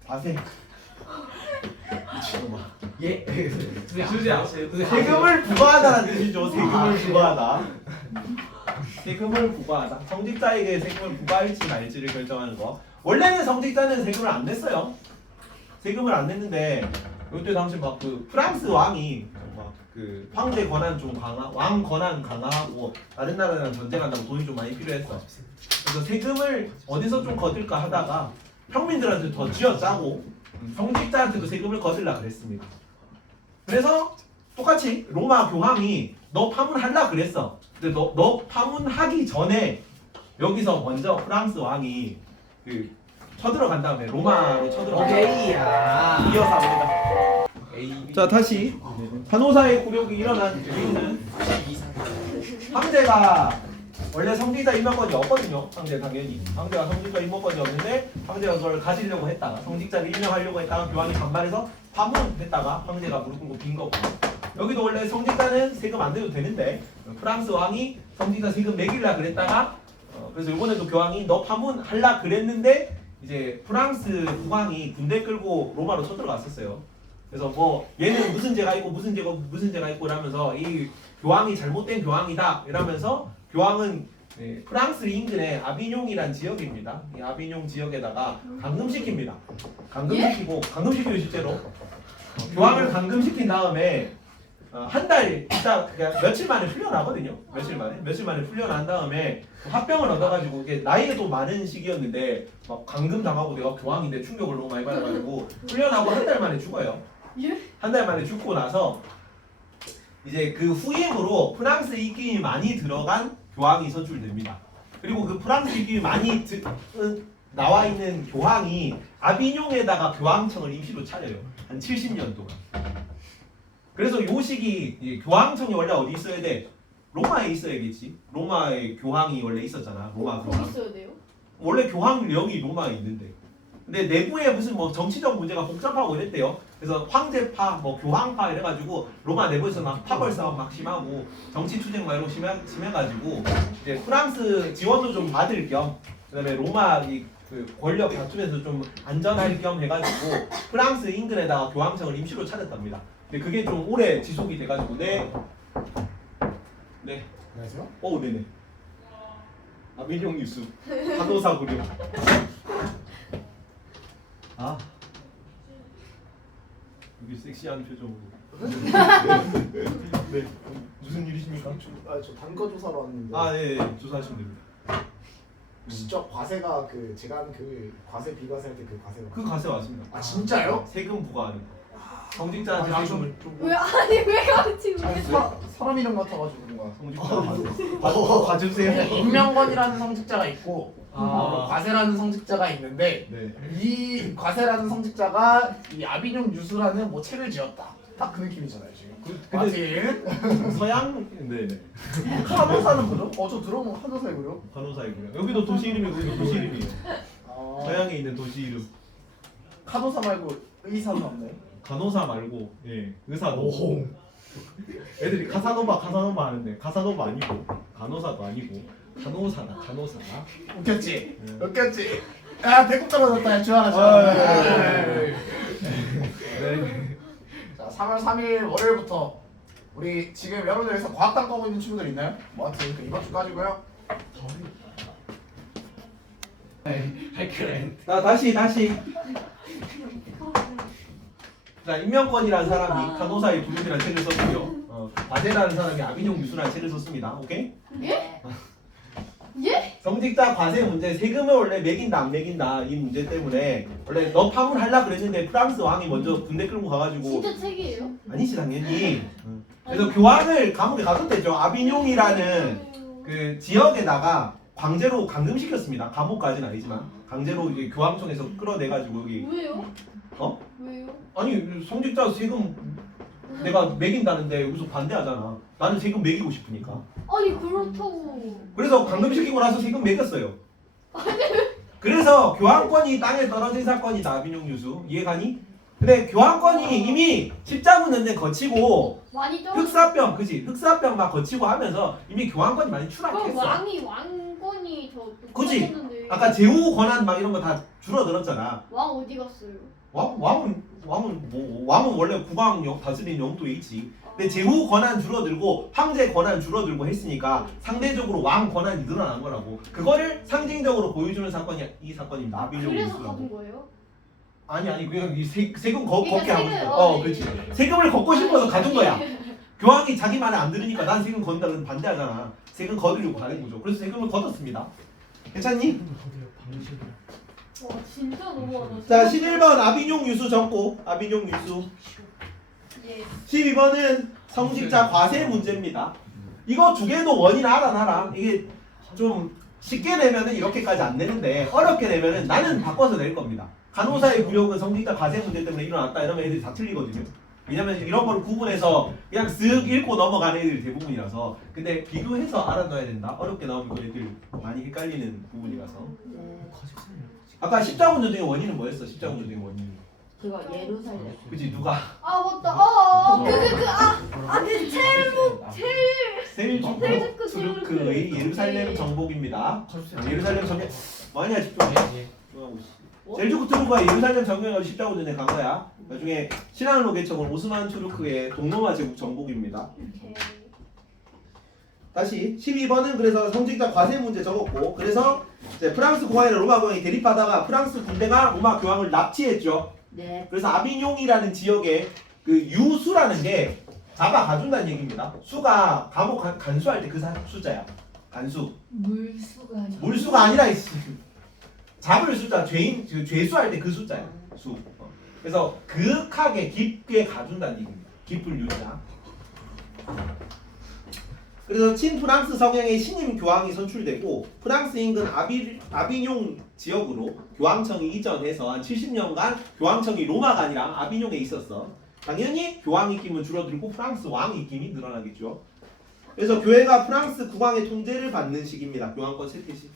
과세. 미친놈아. 예. 주세요. 세금을 부과하다라는 뜻이죠. 세금을 부과하다. 세금을 부과하다. 성직자에게 세금을 부과할지 말지를 결정하는 거. 원래는 성직자는 세금을 안 냈어요. 세금을 안 냈는데 이때 당시 막 그 프랑스 왕이 막 그 황제 권한 좀 왕 권한 강화하고 다른 나라랑 전쟁한다고 돈이 좀 많이 필요했어. 그래서 세금을 어디서 좀 거둘까 하다가 평민들한테 더 쥐어짜고 성직자한테도 세금을 거둘라 그랬습니다. 그래서 똑같이 로마 교황이 너 파문할라 그랬어. 근데 너 파문하기 전에 여기서 먼저 프랑스 왕이 그 쳐들어간 다음에 로마로 쳐들어간 다음에 이어서 합니다. 자 다시 간호사의 굴욕이 일어난 이유는 황제가 원래 성직자 임명권이 없거든요. 황제가 성직자 임명권이 없는데 황제가 그걸 가지려고 했다가 성직자를 임명하려고 했다가 교황이 반발해서 파문했다가 황제가 무릎 꿇고 빈 거고. 여기도 원래 성직자는 세금 안 내도 되는데 프랑스 왕이 성직자 세금 매길라 그랬다가 그래서 이번에도 교황이 너 파문할라 그랬는데 이제 프랑스 국왕이 군대 끌고 로마로 쳐들어갔었어요. 그래서 뭐 얘는 무슨 죄가 있고 무슨 죄가 있고 이러면서 이 교황이 잘못된 교황이다 이러면서 교황은 프랑스 인근의 아비뇽이란 지역입니다. 이 아비뇽 지역에다가 감금시킵니다. 감금시키고 실제로 교황을 감금시킨 다음에 한 달 있다 그냥 며칠 만에 풀려나거든요. 며칠 만에 풀려난 다음에 화병을 얻어가지고 이게 나이가 또 많은 시기였는데 막 감금 당하고 내가 교황인데 충격을 너무 많이 받아가지고 풀려나고 한 달 만에 죽어요. 한 달 만에 죽고 나서 이제 그 후임으로 프랑스 입김이 많이 들어간 교황이 선출됩니다. 그리고 그 프랑스 입김이 많이 나와 있는 교황이 아비뇽에다가 교황청을 임시로 차려요. 한 70년 동안. 그래서 요 시기 교황청이 원래 어디 있어야 돼? 로마에 있어야겠지. 로마에 교황이 원래 있었잖아. 로마 교황. 있어야 돼요? 원래 교황령이 로마에 있는데. 근데 내부에 무슨 뭐 정치적 문제가 복잡하고 이랬대요. 그래서 황제파, 뭐 교황파 이래가지고 로마 내부에서 막 파벌 싸움 막 심하고 정치 투쟁 막 이런 거 심해가지고 이제 프랑스 지원도 좀 받을 겸 그다음에 로마 그 권력 다툼에서 좀 안전할 겸 해가지고 프랑스 인근에다가 교황청을 임시로 차렸답니다. 근데 그게 좀 오래 지속이 돼가지고 네. 안녕하세요. 네네. 민용 뉴스 간호사 구려. 아 여기 섹시한 표정으로. 네. 무슨 일이십니까? 저 단거 조사로 왔는데. 네. 조사하시면 됩니다. 진짜 과세가 그 제가 한 그 과세 비과세 할 때 그 과세가. 그 가세 왔습니다. 아 진짜요? 세금 부과하는 거. 성직자한테 아, 세금을 왜 아니 왜 같이 아니 사람 이름 같아가지고 그런가. 성직자한테 봐주세요. 임명건이라는 성직자가 있고 아. 과세라는 성직자가 있는데 네. 이 과세라는 성직자가 이 아비뇽 유수라는 뭐 책을 지었다. 딱 그 느낌이잖아요 지금. 근데 서양 네네. 간호사는 뭐죠? 저 들어본 간호사이고요. 간호사이고요. 여기도 도시 이름이고 여기도 도시 이름이에요. 서양에 있는 도시 이름. 간호사 말고 의사는 없나요? 간호사 말고 의사도. 애들이 카사노바 하는데 카사노바 아니고 간호사도 아니고 간호사다. 웃겼지? 네. 웃겼지? 야 배꼽 떨어졌다. 주하나. 자 3월 3일 월요일부터 우리 지금 여러분들에서 과학당 가고 있는 친구들 있나요? 뭐 하여튼 이번 주까지고요. 자 다시. 자 임명권이라는 사람이 간호사의 두름이라는 책을 썼고요. 과세라는 사람이 아비뇽 유수라는 책을 썼습니다. 오케이? 예? 성직자 과세 문제 세금을 원래 매긴다 안 매긴다 이 문제 때문에 원래 너 파문하려 그랬는데 프랑스 왕이 먼저 군대 끌고 가가지고 진짜 책이에요? 아니지 당연히. 그래서 교황을 감옥에 가뒀대죠. 아비뇽이라는 그 지역에다가 강제로 감금시켰습니다. 감옥까지는 아니지만 강제로 이제 교황청에서 끌어내가지고 여기. 왜요? 왜요? 아니 성직자 세금 내가 매긴다는데 여기서 반대하잖아. 나는 세금 매기고 싶으니까. 아니 그렇다고. 그래서 감금시키고 나서 세금 매겼어요. 그래서 교황권이 땅에 떨어진 사건이다. 아비뇽 유수 이해가니? 근데 교황권이 이미 십자군연대 거치고 많이 떨어. 흑사병 막 거치고 하면서 이미 교황권이 많이 그럼 추락했어. 왕권이 더 그치? 높아졌는데. 아까 제후 권한 막 이런 거 다 줄어들었잖아. 왕 어디 갔어요? 왕은 원래 국왕 다스리는 영토에 있지. 근데 제후 권한 줄어들고 황제 권한 줄어들고 했으니까 상대적으로 왕 권한이 늘어난 거라고. 그거를 상징적으로 보여주는 사건이 이 사건입니다. 아비뇽 그래서 유수라고. 가둔 거예요? 아니 그냥 이 세금 걷게 그러니까 하고 세금, 싶어. 네. 그렇지. 세금을 걷고 싶어서 가둔 거야. 교황이 자기 말을 안 들으니까 난 세금 건다 그러면 반대하잖아. 세금 거두려고 가는 거죠. 그래서 세금을 걷었습니다. 괜찮니? 와 진짜 너무하다. 자 11번 아비뇽 유수 적고 아비뇽 유수. 예. 12번은 성직자 과세 문제입니다. 이거 두 개도 원인 알아놔라. 이게 좀 쉽게 내면은 이렇게까지 안 내는데 어렵게 내면은 나는 바꿔서 낼 겁니다. 간호사의 굴욕은 성직자 과세 문제 때문에 일어났다 이러면 애들이 다 틀리거든요. 왜냐면 이런 걸 구분해서 그냥 쓱 읽고 넘어가는 애들이 대부분이라서. 근데 비교해서 알아놔야 된다. 어렵게 나오면 애들 많이 헷갈리는 부분이라서. 아까 십자군 전쟁의 원인은 뭐였어? 십자군 전쟁의 원인. 그거 예루살렘. 그치 누가 아 맞다. 셀주크 투르크의 예루살렘 정복입니다. 예루살렘 정복 뭐냐 집중해. 셀주크 투르크가 예루살렘 정복해가지고 십자군 전쟁 간 거야. 나중에 신앙로 개척은 오스만 투르크의 동로마 제국 정복입니다. 다시 12번은 그래서 성직자 과세 문제 적었고, 그래서 이제 프랑스 공항이나 로마 공항이 대립하다가 프랑스 군대가 로마 교황을 납치했죠. 네. 그래서 아비뇽이라는 지역에 그 유수라는 게 잡아 가둔다는 얘기입니다. 수가 감옥 간수할 때 그 숫자야. 간수. 물수가 아니고. 물수가 아니라 잡을 숫자, 죄수할 때 그 숫자야. 수. 그래서 극하게 깊게 가둔다는 얘기입니다. 깊을 유자. 그래서 친프랑스 성향의 신임 교황이 선출되고 프랑스 인근 아비뇽 지역으로 교황청이 이전해서 한 70년간 교황청이 로마가 아니라 아비뇽에 있었어. 당연히 교황 입김은 줄어들고 프랑스 왕 입김이 늘어나겠죠. 그래서 교회가 프랑스 국왕의 통제를 받는 시기입니다. 교황권 쇠퇴 시.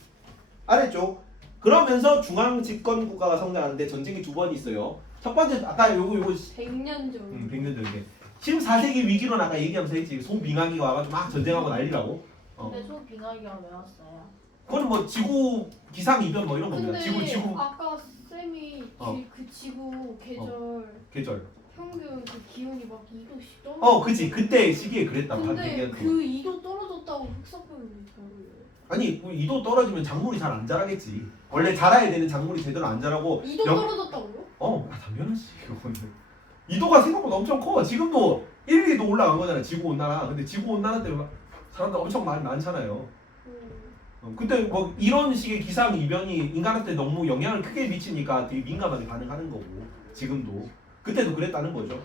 아래쪽 그러면서 중앙 집권 국가가 성장하는데 전쟁이 두 번 있어요. 첫 번째 아까 요거 100년 전. 100년 전에 14세기 위기론 아까 얘기하면서 했지. 소빙하기가 와가지고 막 전쟁하고 난리라고. 근데 소빙하기가 왜 왔어요? 그거는 뭐 지구 기상 이변 뭐 이런 겁니다. 근데 지구 아까 쌤이 그 지구 계절. 평균 그 기온이 막 2도씩 떨어져. 그치. 그때 시기에 그랬다. 근데 그 2도 떨어졌다고 흑사병이 별로예요. 아니 2도 떨어지면 작물이 잘 안 자라겠지. 원래 자라야 되는 작물이 제대로 안 자라고. 2도 영- 떨어졌다고요? 당연하지. 그거는. 2도가 생각보다 엄청 커. 지금도 1, 2도 올라간 거잖아. 지구 온난화. 근데 지구 온난화 때문에 사람들 엄청 많잖아요. 근데 뭐 이런 식의 기상 이변이 인간한테 너무 영향을 크게 미치니까 되게 민감하게 반응하는 거고 지금도 그때도 그랬다는 거죠.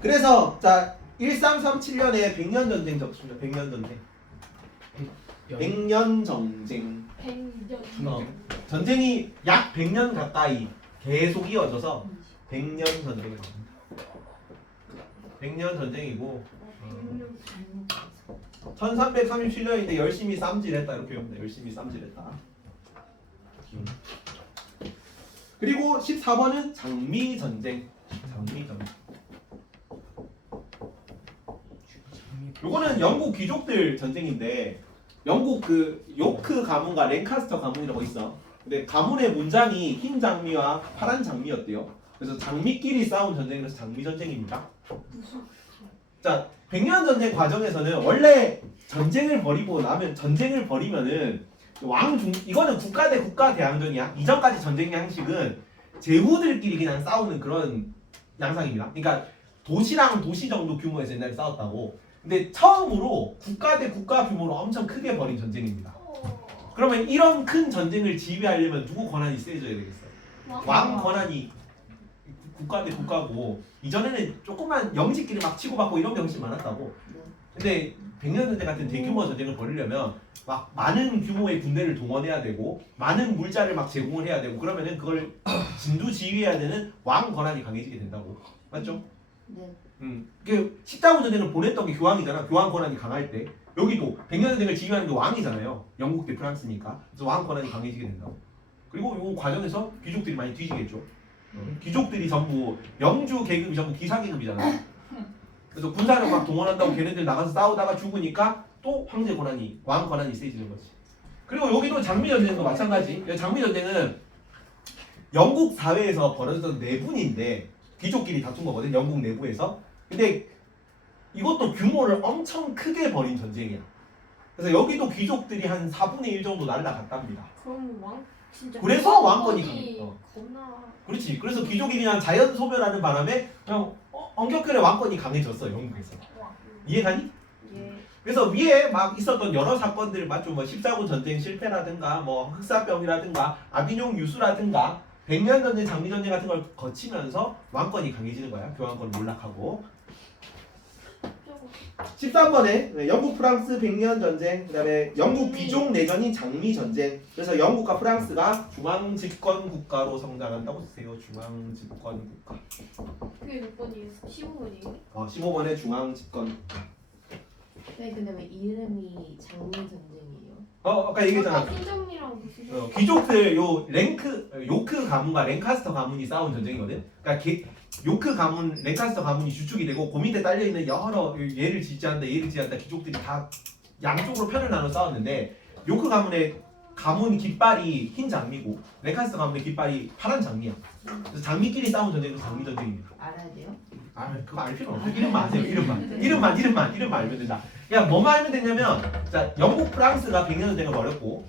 그래서 자 1337년에 100년 전쟁 적습니다. 100년 전쟁. 100년 전쟁. 100년. 전쟁이 약 100년 가까이 계속 이어져서 100년 전쟁입니다. 100년 전쟁이고 1337년인데 열심히 쌈질했다 이렇게 외웁니다. 열심히 쌈질했다. 그리고 14번은 장미전쟁. 장미전쟁. 요거는 영국 귀족들 전쟁인데 영국 그 요크 가문과 랭카스터 가문이라고 있어. 근데 가문의 문장이 흰 장미와 파란 장미였대요. 그래서 장미끼리 싸운 전쟁이라서 장미전쟁입니다. 자, 100년 전쟁 과정에서는 원래 전쟁을 벌이면은 이거는 국가 대 국가 대항전이야. 이전까지 전쟁 양식은 제후들끼리 그냥 싸우는 그런 양상입니다. 그러니까 도시랑 도시 정도 규모에서 옛날에 싸웠다고. 근데 처음으로 국가 대 국가 규모로 엄청 크게 벌인 전쟁입니다. 그러면 이런 큰 전쟁을 지휘하려면 누구 권한이 세져야 되겠어요? 왕 권한이 국가 대 국가고 이전에는 조그만 영지끼리 막 치고받고 이런 게 훨씬 많았다고. 근데 100년 전쟁 같은 대규모 전쟁을 벌이려면 막 많은 규모의 군대를 동원해야 되고 많은 물자를 막 제공을 해야 되고 그러면은 그걸 진두지휘해야 되는 왕 권한이 강해지게 된다고. 맞죠? 네. 그 십자군 전쟁을 보냈던 게 교황이잖아. 교황 권한이 강할 때. 여기도 100년 전쟁을 지휘하는 게 왕이잖아요. 영국 대 프랑스니까. 그래서 왕 권한이 강해지게 된다고. 그리고 이 과정에서 귀족들이 많이 뒤지겠죠. 귀족들이 전부 영주 계급이 전부 기사 계급이잖아요. 그래서 군사력 막 동원한다고 걔네들 나가서 싸우다가 죽으니까 또 황제 권한이 왕 권한이 세지는 거지. 그리고 여기도 장미 전쟁도 마찬가지. 장미 전쟁은 영국 사회에서 벌어졌던 내분인데 귀족끼리 다툰 거거든. 영국 내부에서. 근데 이것도 규모를 엄청 크게 벌인 전쟁이야. 그래서 여기도 귀족들이 한 4분의 1 정도 날라갔답니다. 그럼 왕 진짜. 그래서 왕권이 겁나. 그렇지. 그래서 귀족이 그냥 자연 소멸하는 바람에 그냥 엄격하게 왕권이 강해졌어 영국에서. 이해가니? 예. 그래서 위에 막 있었던 여러 사건들 맞죠? 뭐 14군 전쟁 실패라든가 뭐 흑사병이라든가 아비뇽 유수라든가 100년 전쟁 장미 전쟁 같은 걸 거치면서 왕권이 강해지는 거야. 교황권 몰락하고. 13번에 영국 프랑스 100년 전쟁, 그다음에 영국 귀족 내전인 장미 전쟁. 그래서 영국과 프랑스가 중앙 집권 국가로 성장한다고 쓰세요. 중앙 집권 국가. 그게 몇 번이에요? 15번이에요? 15번에 중앙 집권 국가. 네, 근데 왜 이름이 장미 전쟁이에요? 아까 얘기했잖아. 흰정리랑 무슨 귀족들 요크 가문과 랭카스터 가문이 싸운 전쟁이거든. 그러니까 요크 가문, 랭카스터 가문이 주축이 되고 그 밑에 딸려 있는 여러 얘를 지지한다, 얘를 지지한다 귀족들이 다 양쪽으로 편을 나눠 싸웠는데 요크 가문의 가문 깃발이 흰 장미고 랭카스터 가문의 깃발이 파란 장미야. 그래서 장미끼리 싸운 전쟁이 장미 전쟁입니다. 알아야 돼요? 그거 알 필요 없어. 이름만 아세요. 이름만 알면 된다. 야, 뭐만 알면 되냐면, 자, 영국 프랑스가 100년 전쟁을 벌였고,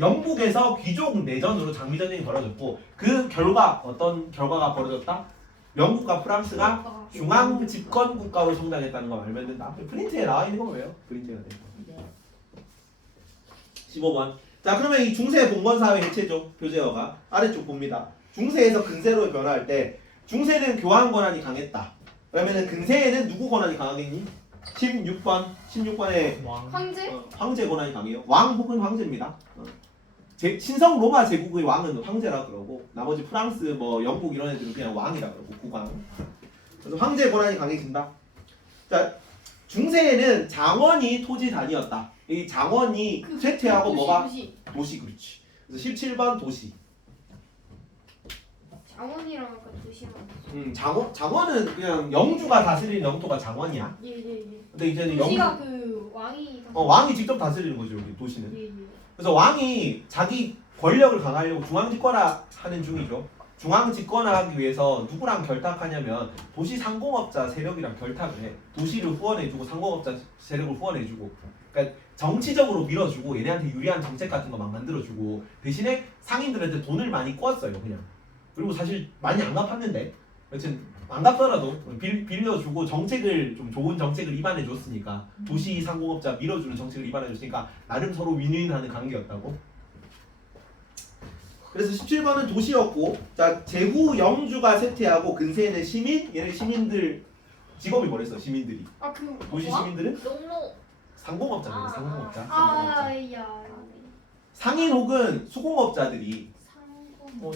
영국에서 귀족 내전으로 장미 전쟁이 벌어졌고, 그 결과 어떤 결과가 벌어졌다? 영국과 프랑스가 중앙 집권 국가로 성장했다는 거 알면 된다. 프린트에 나와 있는 거 뭐예요? 프린트가 돼. 네. 15번. 자, 그러면 이 중세 봉건 사회 해체죠. 표제어가 아래쪽 봅니다. 중세에서 근세로 변화할 때 중세는 교황 권한이 강했다. 그러면은 근세에는 누구 권한이 강하겠니? 16번에 황제? 황제 권한이 강해요. 왕 혹은 황제입니다. 신성 로마 제국의 왕은 황제라 그러고 나머지 프랑스 뭐 영국 이런 애들은 그냥 왕이라 그러고 국왕. 그래서 황제 권한이 강해진다. 자, 중세에는 장원이 토지 단위였다. 이 장원이 쇠퇴하고 뭐가 도시 그렇지. 그래서 17번 도시. 장원이랑 아까 도시만. 장원은 그냥 영주가 다스리는 영토가 장원이야. 예예예. 근데 이제는 도시가 그 왕이. 왕이 직접 다스리는 거죠 여기 도시는. 예예. 그래서 왕이 자기 권력을 강화하려고 중앙 집권화하는 중이죠. 중앙 집권화하기 위해서 누구랑 결탁하냐면 도시 상공업자 세력이랑 결탁을 해. 도시를 후원해주고 상공업자 세력을 후원해주고. 그러니까 정치적으로 밀어주고 얘네한테 유리한 정책 같은 거 막 만들어주고 대신에 상인들한테 돈을 많이 꿔었어요 그냥. 그리고 사실 많이 안 갚았는데 여튼 안 갚더라도 빌려주고 정책을 좀 좋은 정책을 입안해 줬으니까 도시 상공업자 밀어주는 정책을 입안해 줬으니까 나름 서로 윈윈하는 관계였다고. 그래서 17번은 도시였고, 자 제후 영주가 쇠퇴하고 근세에는 시민, 얘네 시민들 직업이 뭐랬어? 시민들이. 아그 도시 시민들은 농로. 상공업자들, 상공업자. 아야. 상인 혹은 수공업자들이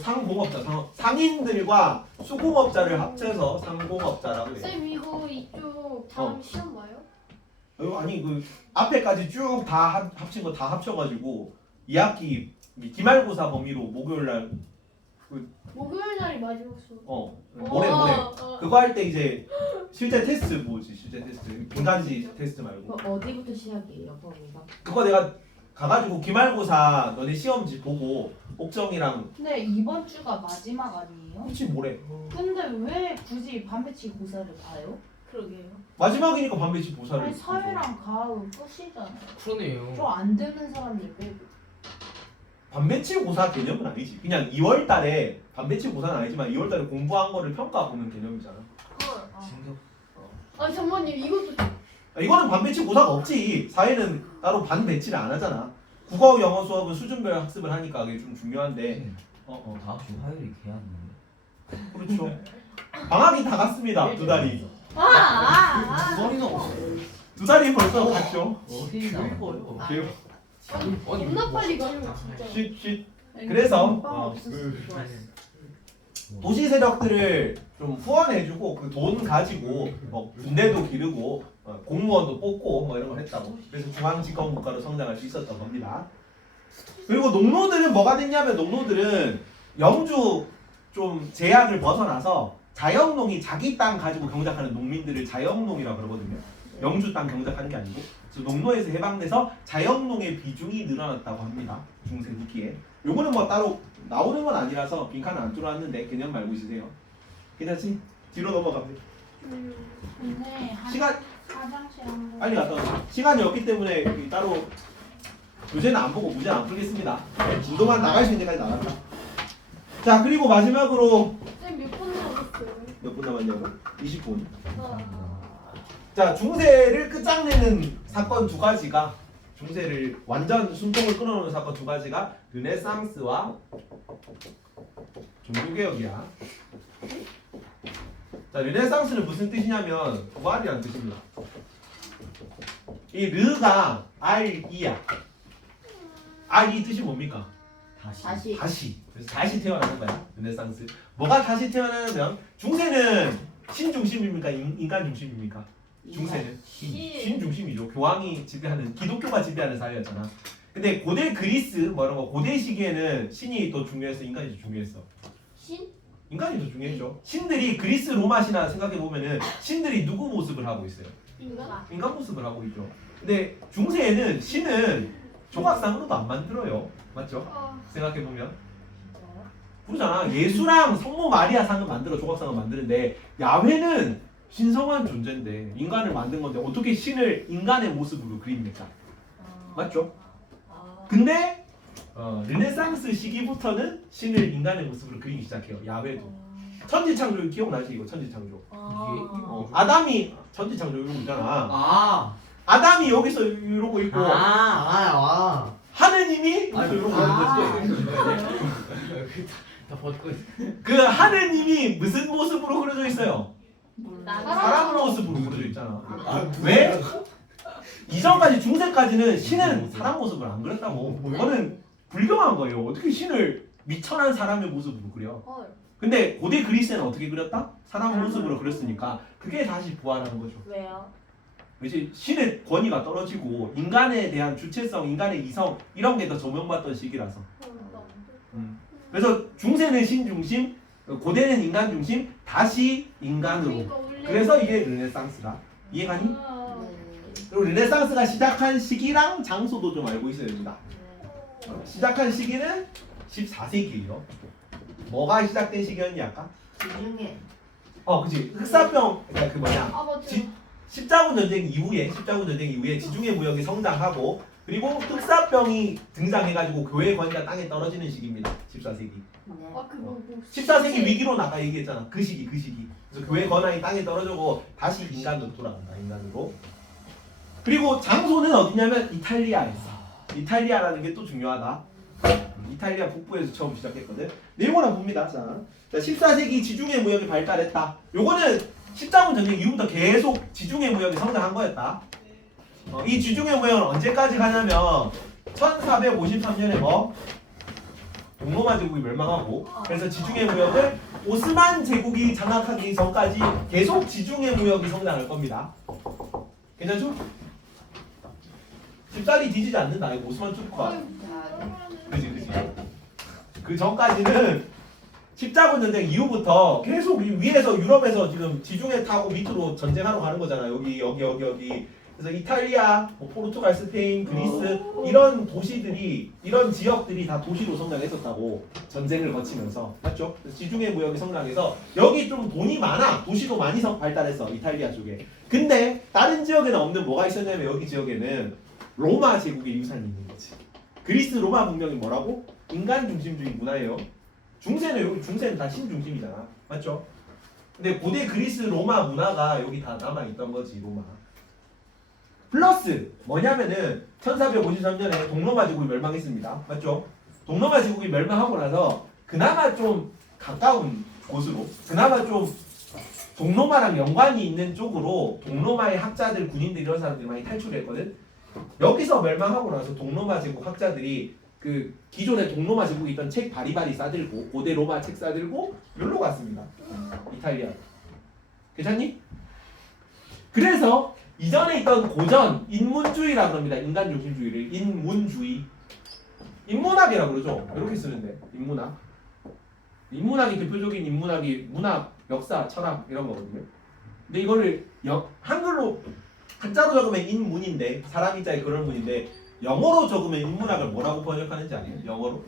상공업자, 상인들과 수공업자를 합쳐서 상공업자라고 해요. 쌤 이거 이쪽 다음 시험 봐요? 아니 그 앞에까지 쭉 다 합친 거 다 합쳐가지고 2학기 기말고사 범위로 목요일날 목요일 날이 마지막 수업. 모레 그거 할 때 이제 실제 테스트 뭐지 실제 테스트 분간지 테스트 말고 어디부터 시작이에요, 범위가? 그거 내가 가가지고 기말고사 너네 시험지 보고 옥정이랑 근데 이번 주가 마지막 아니에요? 혹시 모레 근데 왜 굳이 반배치 고사를 봐요? 그러게요. 마지막이니까 반배치 보사를 아니 사회랑 가을 끝이잖아요. 그러네요. 좀 안 듣는 사람들 빼고. 반배치 고사 개념은 아니지. 그냥 2월 달에 반배치 고사는 아니지만 2월 달에 공부한 거를 평가 보는 개념이잖아. 충격. 아 잠깐만요 이것도. 이거는 반배치 고사가 없지. 사회는 따로 반배치를 안 하잖아. 국어, 영어 수업은 수준별 학습을 하니까 그게 좀 중요한데. 다음 주 화요일이 개학인데. 그렇죠. 방학이 다 갔습니다. 두 달이. 머리가 없어. 두 달이 벌써 갔죠. 어디 나와요? 겁나 빨리 가요 진짜. 쉿. 그래서 도시 세력들을 좀 후원해주고 그 돈 가지고 군대도 기르고 공무원도 뽑고 뭐 이런 걸 했다고. 그래서 중앙집권 국가로 성장할 수 있었던 겁니다. 그리고 농노들은 뭐가 됐냐면 농노들은 영주 좀 제약을 벗어나서 자영농이 자기 땅 가지고 경작하는 농민들을 자영농이라고 그러거든요. 영주 땅 경작하는 게 아니고. 그래서 농노에서 해방돼서 자영농의 비중이 늘어났다고 합니다. 중세 후기에. 요거는 뭐 따로 나오는 건 아니라서 빈칸은 안 뚫어놨는데 개념 말고 있으세요. 괜찮지? 뒤로 넘어가면 근데 시간 화장실 한번 빨리 갔다 오세요. 시간이 없기 때문에 여기 따로 교재는 안 보고 문제는 안 풀겠습니다. 진도만 나갈 수 있는 데까지 나간다. 자 그리고 마지막으로 쌤 몇 분 남았어요? 몇 분 남았냐고? 20분. 아. 자 중세를 끝장내는 사건 두 가지가 중세를 완전 숨통을 끊어놓는 사건 두 가지가 르네상스와 종교개혁이야. 자 르네상스는 무슨 뜻이냐면 부활이라는 뜻입니다. 이 르가 R-E야. R-E 뜻이 뭡니까? 다시. 그래서 다시 태어나는 거야. 르네상스. 뭐가 다시 태어나냐면 중세는 신 중심입니까? 인간 중심입니까? 중세는 신 중심이죠. 교황이 지배하는 기독교가 지배하는 사회였잖아. 근데 고대 그리스 뭐 이런 거 고대 시기에는 신이 더 중요했어, 인간이 더 중요했어? 신? 인간이 더 중요했죠. 신들이 그리스 로마 신화 생각해 보면은 신들이 누구 모습을 하고 있어요? 인간 모습을 하고 있죠. 근데 중세에는 신은 조각상으로도 안 만들어요. 맞죠? 생각해 보면 그러잖아. 예수랑 성모 마리아 상은 만들어 조각상을 만드는데 야훼는 신성한 존재인데 인간을 만든 건데 어떻게 신을 인간의 모습으로 그립니까? 맞죠? 근데 르네상스 시기부터는 신을 인간의 모습으로 그리기 시작해요. 야훼도. 천지창조 기억나지 이거 천지창조. 아담이 천지창조 이러고 있잖아. 아담이 여기서 이러고 있고 하느님이 여기서 이러고 있는데 다 벗고 있어. 그 하느님이 무슨 모습으로 그려져 있어요? 사람 모습으로 그려져 있잖아. 왜? 이전까지 중세까지는 신은 사람 모습을 안 그렸다고. 이거는 불경한 거예요. 어떻게 신을 미천한 사람의 모습으로 그려? 근데 고대 그리스에는 어떻게 그렸다? 사람 모습으로 그렸으니까 그게 다시 부활하는 거죠. 왜요? 이제 신의 권위가 떨어지고 인간에 대한 주체성, 인간의 이성 이런 게 더 조명받던 시기라서. 그래서 중세는 신 중심, 고대는 인간 중심, 다시 인간으로. 그래서 이게 르네상스다. 이해가니? 그리고 르네상스가 시작한 시기랑 장소도 좀 알고 있어야 됩니다. 시작한 시기는 14세기예요. 뭐가 시작된 시기였니 아까? 지중해. 그치. 흑사병, 그러니까 그 뭐냐. 아 맞죠. 십자군 전쟁 이후에 지중해 무역이 성장하고 그리고 흑사병이 등장해가지고 교회 권위가 땅에 떨어지는 시기입니다. 14세기. 네. 아 그거 뭐 14세기 위기로 아까 얘기했잖아. 그 시기. 그래서 교회 권한이 땅에 떨어지고 다시 인간으로 돌아간다. 인간으로. 그리고 장소는 어디냐면 이탈리아에서. 이탈리아라는 게 또 중요하다. 이탈리아 북부에서 처음 시작했거든. 내용을 한번 봅니다. 자, 14세기 지중해 무역이 발달했다. 요거는 십자군 전쟁 이후부터 계속 지중해 무역이 성장한 거였다. 이 지중해 무역은 언제까지 가냐면 1453년에 동로마 제국이 멸망하고 그래서 지중해 무역을 오스만 제국이 장악하기 전까지 계속 지중해 무역이 성장할 겁니다. 괜찮죠? 집살이 뒤지지 않는다. 이거 오스만 투르크가. 그지. 그 전까지는 십자군 전쟁 이후부터 계속 위에서 유럽에서 지금 지중해 타고 밑으로 전쟁하러 가는 거잖아. 여기. 그래서 이탈리아, 포르투갈, 스페인, 그리스 이런 도시들이 이런 지역들이 다 도시로 성장했었다고 전쟁을 거치면서 맞죠? 그래서 지중해 무역이 성장해서 여기 좀 돈이 많아. 도시도 많이 발달했어. 이탈리아 쪽에. 근데 다른 지역에는 없는 뭐가 있었냐면 여기 지역에는 로마 제국의 유산이 있는 거지. 그리스 로마 문명이 뭐라고? 인간 중심주의 문화예요. 중세는 다 신중심이잖아. 맞죠? 근데 고대 그리스 로마 문화가 여기 다 남아있던 거지. 로마. 플러스 뭐냐면은 1453년에 동로마 제국이 멸망했습니다. 맞죠? 동로마 제국이 멸망하고 나서 그나마 좀 가까운 곳으로 그나마 좀 동로마랑 연관이 있는 쪽으로 동로마의 학자들, 군인들 이런 사람들이 많이 탈출했거든. 여기서 멸망하고 나서 동로마 제국 학자들이 그 기존에 동로마 제국에 있던 책 바리바리 싸들고 고대 로마 책 싸들고 여기로 갔습니다. 이탈리아. 괜찮니? 그래서 이전에 있던 고전 인문주의라고 합니다. 인간 중심주의를 인문주의. 인문학이라고 그러죠. 이렇게 쓰는데 인문학. 인문학이 대표적인 인문학이 문학, 역사, 철학 이런 거거든요. 근데 이거를 한글로 한자로 적으면 인문인데 사람 인자에 그런 문인데 영어로 적으면 인문학을 뭐라고 번역하는지 아세요? 영어로?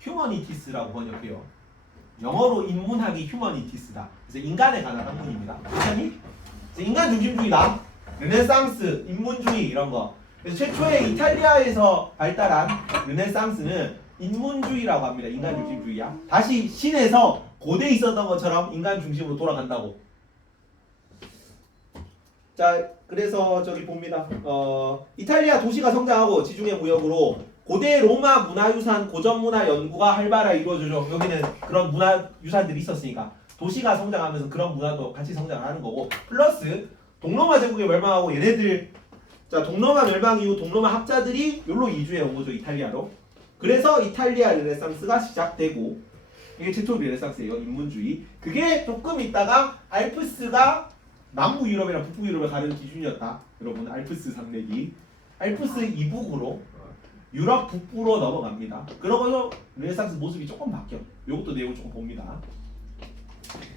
휴머니티스라고 번역해요. 영어로 인문학이 휴머니티스다. 그래서 인간에 관한 학문입니다. 괜찮니? 인간 중심주의다. 르네상스, 인문주의 이런 거. 그래서 최초에 이탈리아에서 발달한 르네상스는 인문주의라고 합니다. 인간 중심주의야. 다시 신에서 고대에 있었던 것처럼 인간 중심으로 돌아간다고. 자, 그래서 저기 봅니다. 이탈리아 도시가 성장하고 지중해 무역으로 고대 로마 문화유산, 고전문화 연구가 활발하게 이루어지죠. 여기는 그런 문화유산들이 있었으니까 도시가 성장하면서 그런 문화도 같이 성장을 하는 거고 플러스 동로마 제국이 멸망하고 얘네들 자 동로마 멸망 이후 동로마 학자들이 여기로 이주해 온 거죠. 이탈리아로. 그래서 이탈리아 르네상스가 시작되고 이게 최초 르네상스예요. 인문주의. 그게 조금 있다가 알프스가 남부 유럽이랑 북부 유럽을 가르는 기준이었다. 여러분 알프스 산맥이 알프스 이북으로 유럽 북부로 넘어갑니다. 그러고서 르네상스 모습이 조금 바뀌어. 이것도 내용 조금 봅니다.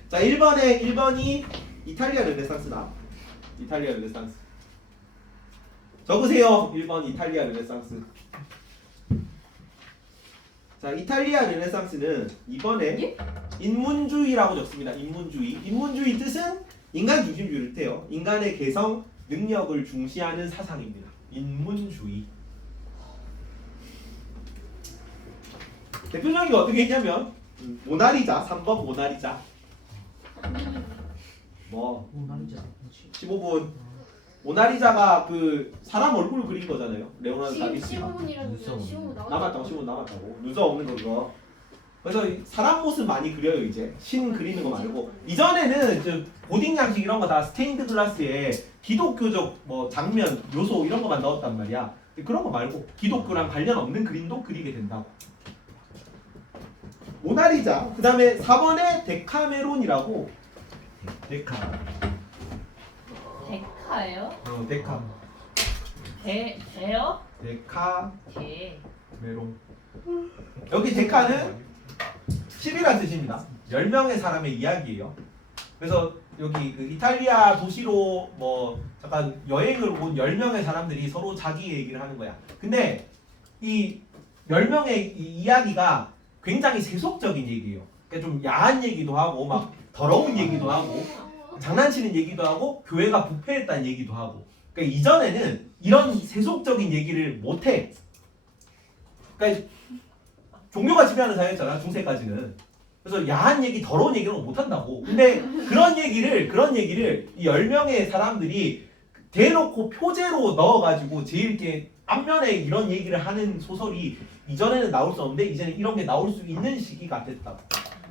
자 1번이 이탈리아 르네상스다. 이탈리아 르네상스. 적으세요. 1번 이탈리아 르네상스. 자 이탈리아 르네상스는 이번에 인문주의라고 적습니다. 인문주의 뜻은 인간 중심주의를 뜻해요. 인간의 개성, 능력을 중시하는 사상입니다. 인문주의. 대표적인 게 어떻게 했냐면 모나리자 3번 모나리자. 뭐 모나리자. 15분 모나리자가 그 사람 얼굴 그린 거잖아요. 레오나르도 다빈치가. 15분이라는 눈썹 15분 남았다고 15분 남았다고. 눈썹 없는 거. 그래서 사람 모습 많이 그려요. 이제 신 그리는 거 말고 이전에는 저 고딩 양식 이런 거 다 스테인드 글라스에 기독교적 뭐 장면 요소 이런 거만 넣었단 말이야. 근데 그런 거 말고 기독교랑 관련 없는 그림도 그리게 된다고. 모나리자. 그 다음에 4번에 데카메론이라고. 데카. 데카예요? 데카. 대요? 데카 대. 메론. 여기 데카는 10이라는 뜻입니다. 10명의 사람의 이야기예요. 그래서 여기 그 이탈리아 도시로 뭐 잠깐 여행을 온 10명의 사람들이 서로 자기 얘기를 하는 거야. 근데 이 10명의 이 이야기가 굉장히 세속적인 얘기예요. 그러니까 좀 야한 얘기도 하고 막 더러운 얘기도 하고 장난치는 얘기도 하고 교회가 부패했다는 얘기도 하고. 그러니까 이전에는 이런 세속적인 얘기를 못 해. 그러니까 종교가 지배하는 사회였잖아, 중세까지는. 그래서 야한 얘기, 더러운 얘기는 못 한다고. 근데 그런 얘기를 이 10명의 사람들이 대놓고 표제로 넣어가지고 제일 이렇게 앞면에 이런 얘기를 하는 소설이 이전에는 나올 수 없는데 이제는 이런 게 나올 수 있는 시기가 됐다고.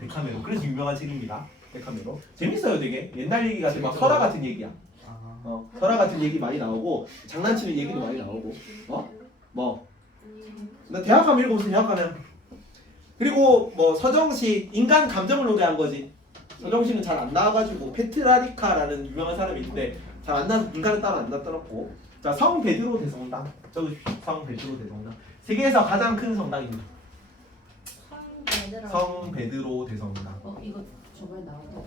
데카메론. 그래서 유명한 책입니다. 데카메론. 재밌어요, 되게. 옛날 얘기 같은 막 설화 같은 얘기야. 설화 같은 얘기 많이 나오고 장난치는 얘기도 많이 나오고. 뭐? 나 대학 가면 읽어보세요. 대학 가면. 그리고 뭐 서정식 인간 감정을 노래한 거지. 서정식은 잘 안 나와가지고 페트라리카라는 유명한 사람이 있는데 잘 안 나와서 인간은 따로 안 나타났고. 자, 성 베드로 대성당. 저기 성 베드로 대성당. 세계에서 가장 큰 성당입니다. 성 베드로 대성당. 이거 저번에 나왔던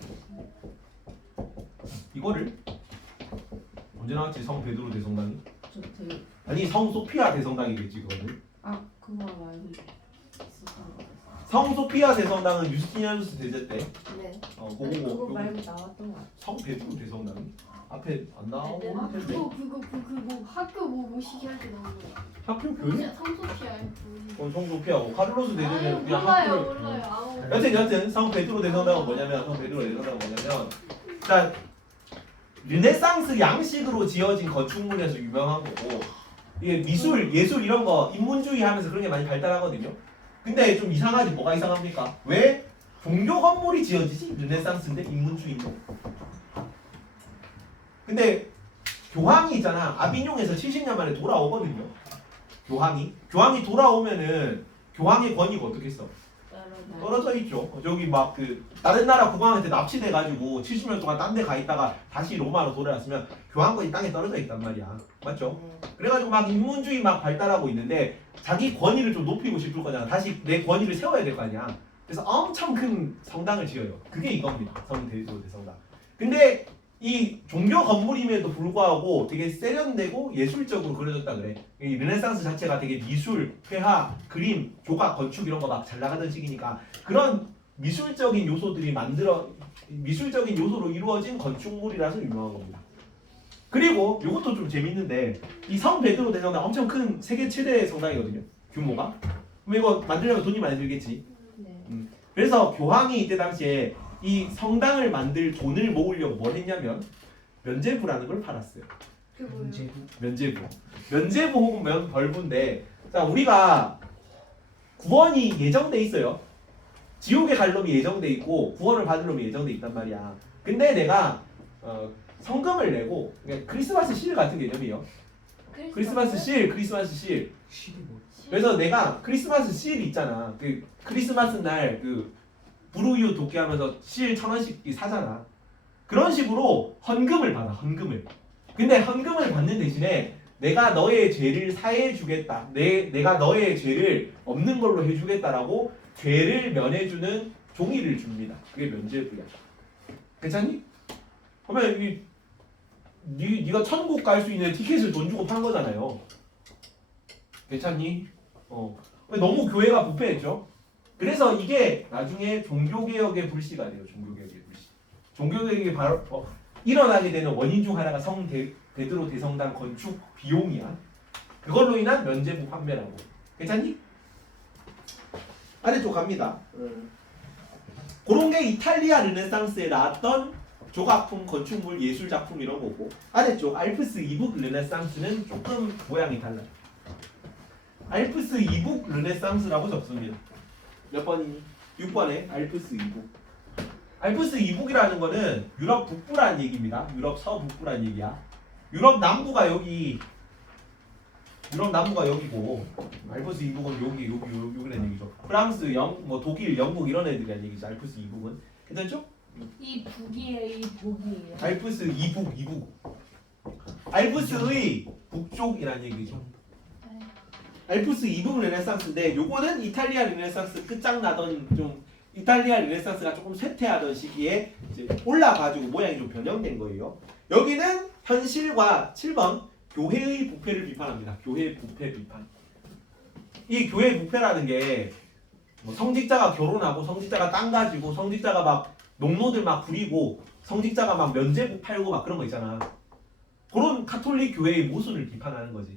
이거를 언제 나왔지? 성 베드로 대성당이? 저 되게 아니 성 소피아 대성당이겠지 그거는. 그거 말고 있었던 거. 성 소피아 대성당은 유스티니아누스 대제 때. 네. 그거 그거 말고 나왔던 거. 성 베드로 대성당이 앞에 안 나오고 네, 텐데. 그거 학교 뭐 시기할 때 나온 거야. 학교 교육? 성소피아. 성 소피아고 카를로스 대제는 그냥 몰라요 학교를. 몰라요. 아우. 여튼 성 베드로 대성당은 뭐냐면 성 베드로 대성당은 뭐냐면 자 르네상스 양식으로 지어진 건축물에서 유명한 거고 이게 미술 예술 이런 거 인문주의 하면서 그런 게 많이 발달하거든요. 근데 좀 이상하지. 뭐가 이상합니까? 왜 종교 건물이 지어지지? 르네상스인데 인문주의인데. 근데 교황이 있잖아. 아비뇽에서 70년 만에 돌아오거든요. 교황이 돌아오면은 교황의 권위가 어떻게 써? 떨어져 있죠. 저기 막 그 다른 나라 국왕한테 납치돼가지고 70년 동안 딴 데 가 있다가 다시 로마로 돌아왔으면 교황권이 땅에 떨어져 있단 말이야. 맞죠? 그래가지고 막 인문주의 막 발달하고 있는데 자기 권위를 좀 높이고 싶을 거잖아. 다시 내 권위를 세워야 될 거 아니야. 그래서 엄청 큰 성당을 지어요. 그게 이겁니다. 성 베드로 대성당. 근데 이 종교 건물임에도 불구하고 되게 세련되고 예술적으로 그려졌다 그래. 이 르네상스 자체가 되게 미술, 회화, 그림, 조각, 건축 이런 거 막 잘 나가던 시기니까 그런 미술적인 요소들이 미술적인 요소로 이루어진 건축물이라서 유명한 겁니다. 그리고 이것도 좀 재밌는데 이 성 베드로 대성당 엄청 큰 세계 최대 성당이거든요. 규모가. 그럼 이거 만들려면 돈이 많이 들겠지. 네. 그래서 교황이 이때 당시에 이 성당을 만들 돈을 모으려고 뭘 했냐면 면제부라는 걸 팔았어요. 그게 뭐예요? 면제부 혹은 면벌부인데 자 우리가 구원이 예정돼 있어요. 지옥에 갈 놈이 예정돼 있고 구원을 받을 놈이 예정돼 있단 말이야. 근데 내가 성금을 내고 그러니까 크리스마스 실 같은 개념이에요. 크리스마스 실. 실이 뭐? 그래서 내가 크리스마스 실 있잖아. 그 크리스마스 날 그 부르유 돕기하면서 실 1,000원씩 사잖아. 그런 식으로 헌금을 받아. 헌금을. 근데 헌금을 받는 대신에 내가 너의 죄를 사해 주겠다. 내가 너의 죄를 없는 걸로 해주겠다라고 죄를 면해주는 종이를 줍니다. 그게 면죄부야. 괜찮니? 그러면 네가 천국 갈 수 있는 티켓을 돈 주고 판 거잖아요. 괜찮니? 너무 교회가 부패했죠. 그래서 이게 나중에 종교개혁의 불씨가 돼요. 종교개혁의 불씨. 종교개혁이 바로 일어나게 되는 원인 중 하나가 성 베드로 대성당 건축 비용이야. 그걸로 인한 면제부 판매라고. 괜찮니? 아래쪽 갑니다. 그런 게 이탈리아 르네상스에 나왔던 조각품, 건축물, 예술작품 이런 거고 아래쪽 알프스 이북 르네상스는 조금 모양이 달라요. 알프스 이북 르네상스라고 적습니다. 몇 번이니? 6번에 알프스 이북. 알프스 이북이라는 거는 유럽 북부라는 얘기입니다. 유럽 서북부라는 얘기야. 유럽 남부가 여기고 알프스 이북은 여기라는 얘기죠. 프랑스, 독일, 영국 이런 애들이라는 얘기죠. 알프스 이북은. 괜찮죠? 이 북이에요, 이 북이에요. 알프스 이북. 알프스의 북쪽이라는 얘기죠. 알프스 이북 르네상스인데 요거는 이탈리아 르네상스 끝장나던 좀 이탈리아 르네상스가 조금 쇠퇴하던 시기에 이제 올라가지고 모양이 좀 변형된 거예요. 여기는 현실과 7번 교회의 부패를 비판합니다. 교회의 부패 비판. 이 교회의 부패라는 게 뭐 성직자가 결혼하고 성직자가 땅 가지고 성직자가 막 농노들 막 부리고 성직자가 막 면제부 팔고 막 그런 거 있잖아. 그런 카톨릭 교회의 모순을 비판하는 거지.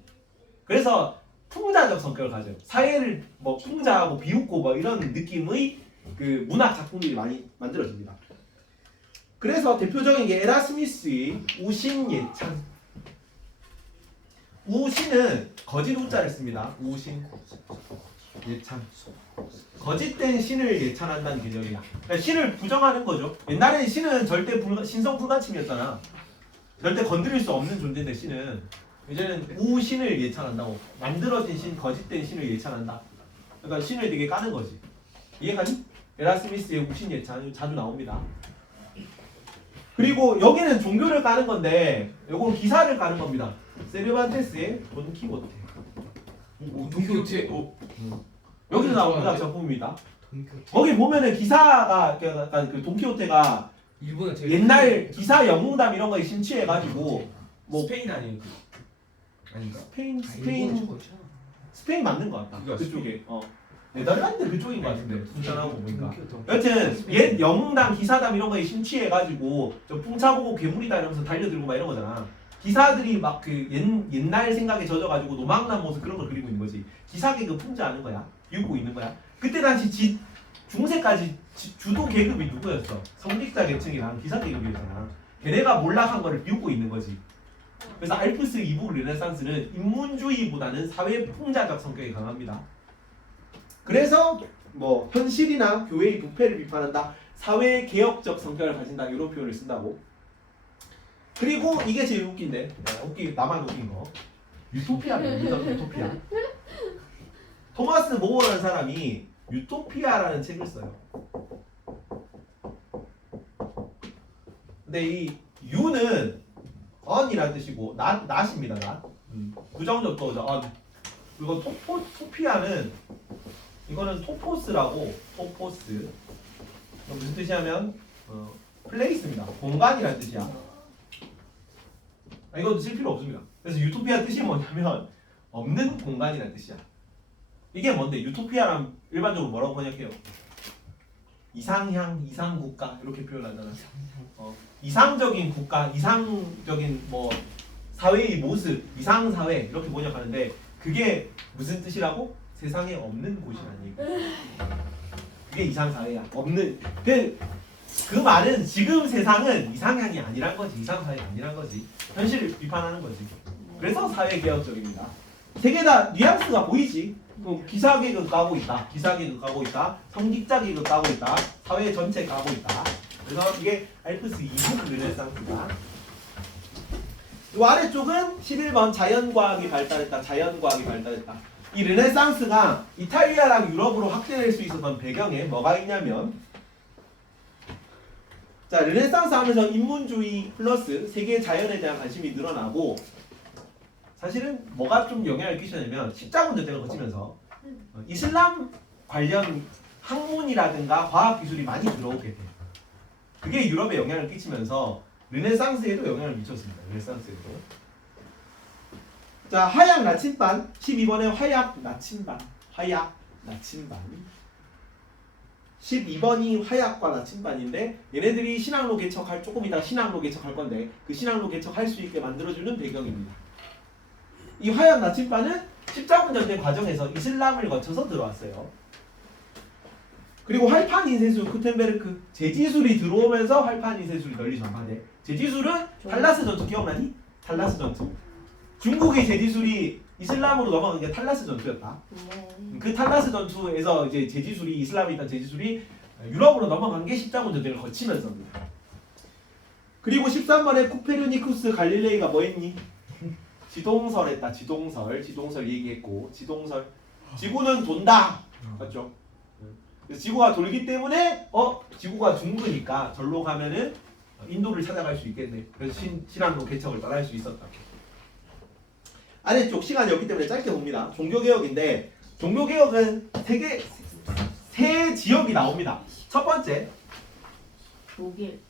그래서 풍자적 성격을 가져요. 사회를 뭐 풍자하고 비웃고 뭐 이런 느낌의 그 문학 작품들이 많이 만들어집니다. 그래서 대표적인 게 에라스미스의 우신 예찬. 우신은 거짓 우자를 씁니다. 우신 예찬. 거짓된 신을 예찬한다는 개념이야. 그러니까 신을 부정하는 거죠. 옛날에는 신은 절대 신성 불가침이었잖아. 절대 건드릴 수 없는 존재인데 신은 이제는 우신을 예찬한다고. 만들어진 신, 거짓된 신을 예찬한다. 그러니까 신을 되게 까는 거지. 이해가니? 에라스미스의 우신 예찬 자주 나옵니다. 그리고 여기는 종교를 까는 건데 요건 기사를 까는 겁니다. 세르반테스의 돈키호테. 돈키호테. 여기서 나온 문학 작품입니다. 거기 보면은 기사가 약간 그 돈키호테가 일본은 제일 옛날 기사 영웅담 이런 거에 심취해가지고 뭐 스페인 아니에요? 아닌가? 스페인 맞는 것 같다. 그거 그쪽에 네덜란드 그쪽인 것 같은데 순천하고 보니까. 돈키호테. 여튼 옛 영웅담 기사담 이런 거에 심취해가지고 저 풍차보고 괴물이다 이러면서 달려들고 막 이런 거잖아. 기사들이 막 그 옛날 생각에 젖어가지고 노망난 모습 그런 걸 그리고 있는 거지. 기사 계급 풍자하는 거야. 비웃고 있는 거야. 그때 당시 중세까지 주도 계급이 누구였어? 성직자 계층이랑 기사 계급이었잖아. 걔네가 몰락한 거를 비웃고 있는 거지. 그래서 알프스 이북 르네상스는 인문주의보다는 사회 풍자적 성격이 강합니다. 그래서 뭐 현실이나 교회의 부패를 비판한다. 사회 개혁적 성격을 가진다. 이런 표현을 쓴다고. 그리고 이게 제일 웃긴데, 나만 웃긴 거. 유토피아를 유토피아. 토마스 모어라는 사람이 유토피아라는 책을 써요. 근데 이 유는 언이라는 뜻이고 낫입니다. 낫. 부정적 도죠. 언. 그리고 토피아는 이거는 토포스라고. 토포스. 무슨 뜻이냐면 플레이스입니다. 공간이라는 뜻이야. 이것도 쓸 필요 없습니다. 그래서 유토피아 뜻이 뭐냐면 없는 공간이라는 뜻이야. 이게 뭔데? 유토피아란 일반적으로 뭐라고 번역해요? 이상향, 이상국가 이렇게 표현하잖아. 이상적인 국가, 이상적인 뭐 사회의 모습, 이상사회 이렇게 번역하는데 그게 무슨 뜻이라고? 세상에 없는 곳이라는 얘기. 그게 이상사회야. 없는. 그 말은 지금 세상은 이상향이 아니란 거지. 이상사회가 아니란 거지. 현실을 비판하는 거지. 그래서 사회개혁적입니다. 세 개 다 뉘앙스가 보이지? 기사계급 까고 있다. 기사계급 까고 있다. 성직자계급 까고 있다. 사회 전체 까고 있다. 그래서 이게 알프스 이북 르네상스다. 이 아래쪽은 11번 자연과학이 발달했다. 자연과학이 발달했다. 이 르네상스가 이탈리아랑 유럽으로 확대될 수 있었던 배경에 뭐가 있냐면 자, 르네상스 하면서 인문주의 플러스 세계 자연에 대한 관심이 늘어나고 사실은 뭐가 좀 영향을 끼치냐면 십자군 전쟁을 거치면서 이슬람 관련 학문이라든가 과학 기술이 많이 들어오게 돼. 그게 유럽에 영향을 끼치면서 르네상스에도 영향을 미쳤습니다. 르네상스에도. 자, 화약 나침반 12번에 화약 나침반. 화약 나침반. 12번이 화약과 나침반인데 얘네들이 신앙로 개척할 조금 이따 신앙로 개척할 건데 그 신앙로 개척할 수 있게 만들어주는 배경입니다. 이 화약 나침반은 십자군 전쟁 과정에서 이슬람을 거쳐서 들어왔어요. 그리고 활판 인쇄술 쿠텐베르크 제지술이 들어오면서 활판 인쇄술이 널리 전파돼. 제지술은 탈라스 전투 기억나니? 탈라스 전투. 중국의 제지술이 이슬람으로 넘어간 게 탈라스 전투였다. 그 탈라스 전투에서 이제 제지술이 이슬람에 있던 제지술이 유럽으로 넘어간 게 십자군 전쟁을 거치면서입니다. 그리고 13번에 코페르니쿠스 갈릴레이가 뭐 했니? 지동설 했다. 지동설 얘기했고 지동설. 지구는 돈다. 맞죠? 그래서 지구가 돌기 때문에 지구가 둥그니까 절로 가면은 인도를 찾아갈 수 있겠네. 그래서 신앙로 개척을 따라할 수 있었다. 아래쪽 시간이 없기 때문에 짧게 봅니다. 종교개혁인데 종교개혁은 세 지역이 나옵니다. 첫 번째 독일.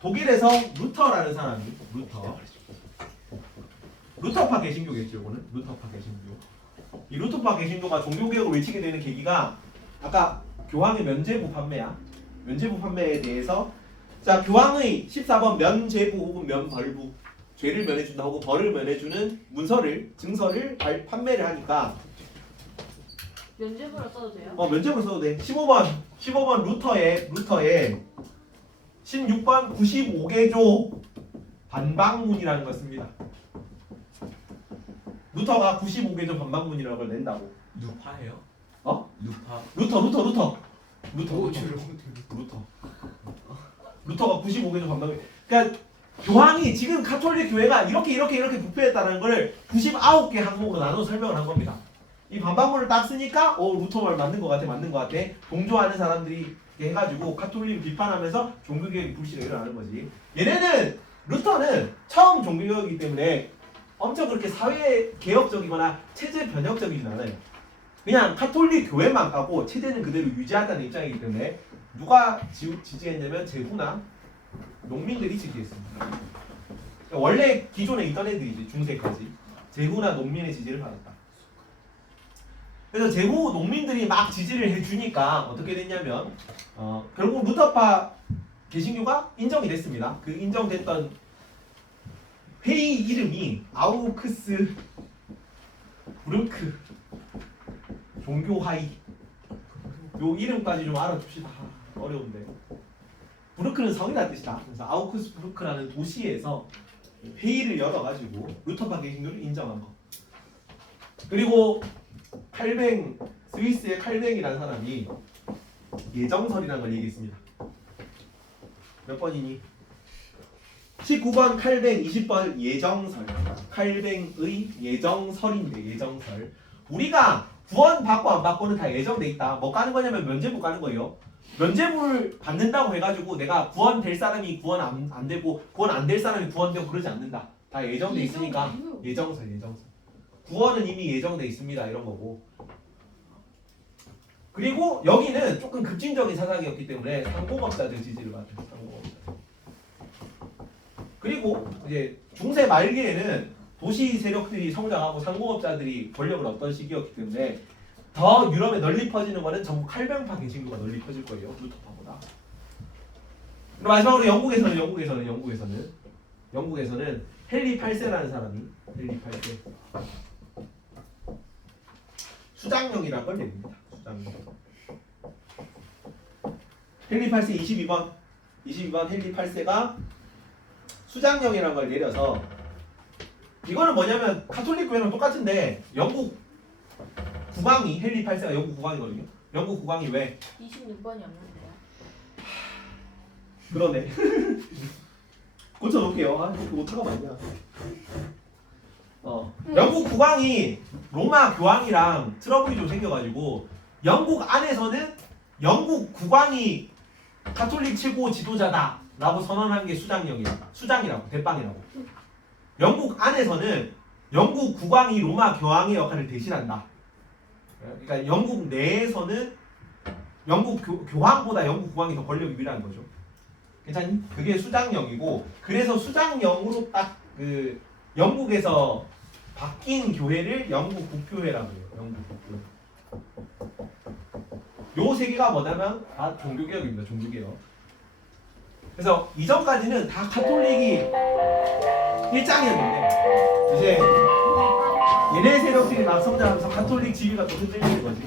독일에서 루터라는 사람이 루터파 개신교겠죠. 이거는 루터파 개신교. 이 루터파 개신교가 종교개혁을 외치게 되는 계기가 아까 교황의 면죄부 판매야. 면죄부 판매에 대해서 자 교황의 14번 면죄부 혹은 면벌부 죄를 면해준다 혹은 벌을 면해주는 문서를 증서를 판매를 하니까 면죄부로 써도 돼요? 면죄부를 써도 돼. 15번 루터의 16번 95개조 반박문이라는 걸 씁니다. 루터가 95개조 반박문이라는 걸 낸다고. 루파예요? 어? 루파. 루터가 95개조 반박문. 그러니까 교황이 지금 가톨릭 교회가 이렇게 부패했다는 걸 99개 항목으로 나눠 설명을 한 겁니다. 이 반박문을 딱 쓰니까 루터 말 맞는 것 같아. 동조하는 사람들이 해가지고 가톨릭을 비판하면서 종교개혁이 불씨가 일어나는 거지. 루터는 처음 종교개혁이기 때문에 엄청 그렇게 사회 개혁적이거나 체제 변혁적이진 않아요. 그냥 가톨릭 교회만 가고 체제는 그대로 유지한다는 입장이기 때문에 누가 지지했냐면 제후나 농민들이 지지했습니다. 원래 기존에 있던 애들이지 중세까지 제후나 농민의 지지를 받았다. 그래서 제후 농민들이 막 지지를 해주니까 어떻게 됐냐면 결국 루터파 개신교가 인정이 됐습니다. 그 인정됐던 회의 이름이 아우크스 부르크 종교화의. 요 이름까지 좀 알아둡시다. 어려운데 부르크는 성이라는 뜻이다. 그래서 아우크스부르크라는 도시에서 회의를 열어가지고 루터파 개신교를 인정한 거. 그리고 스위스의 칼뱅이라는 사람이 예정설이라는 걸 얘기했습니다. 몇 번이니? 19번 칼뱅, 20번 예정설. 칼뱅의 예정설인데 예정설. 우리가 구원 받고 안 받고는 다 예정돼 있다. 뭐 까는 거냐면 면죄부 까는 거예요. 면죄부를 받는다고 해가지고 내가 구원될 사람이 구원 안 되고 구원 안 될 사람이 구원되고 그러지 않는다. 다 예정돼 있으니까 예정설. 구원은 이미 예정돼 있습니다. 이런 거고. 그리고 여기는 조금 급진적인 사상이었기 때문에 상공업자들 지지를 받은 상공업자. 그리고 이제 중세 말기에는 도시 세력들이 성장하고 상공업자들이 권력을 얻던 시기였기 때문에 더 유럽에 널리 퍼지는 거는 전부 칼뱅파 개신교가 널리 퍼질 거예요. 루터파보다. 그리고 마지막으로 영국에서는 헨리 8세라는 사람이 헨리 8세 수장령이라는 걸 내립니다. 수장령. 헨리 8세 22번 헨리 8세가 수장령이라는 걸 내려서 이거는 뭐냐면 가톨릭 교회랑 똑같은데 영국 국왕이 헨리 8세가 영국 국왕이거든요. 영국 국왕이 왜? 26번이 없는데요. 그러네. 고쳐놓을게요. 오타가 많냐. 영국 국왕이 로마 교황이랑 트러블이 좀 생겨가지고 영국 안에서는 영국 국왕이 가톨릭 최고 지도자다라고 선언한 게 수장이라고 대빵이라고. 영국 안에서는 영국 국왕이 로마 교황의 역할을 대신한다. 그러니까 영국 내에서는 영국 교황보다 영국 국왕이 더 권력이 위라는 거죠. 괜찮니? 그게 수장령이고 그래서 수장령으로 딱 그 영국에서 바뀐 교회를 영국 국교회라고 해요. 영국 국교회. 요 세 개가 뭐냐면 다 종교개혁입니다. 종교개혁. 그래서 이전까지는 다 가톨릭이 일장이었는데 이제 얘네 세력들이 막 성장하면서 가톨릭 지위가 또 흔들리는 거지.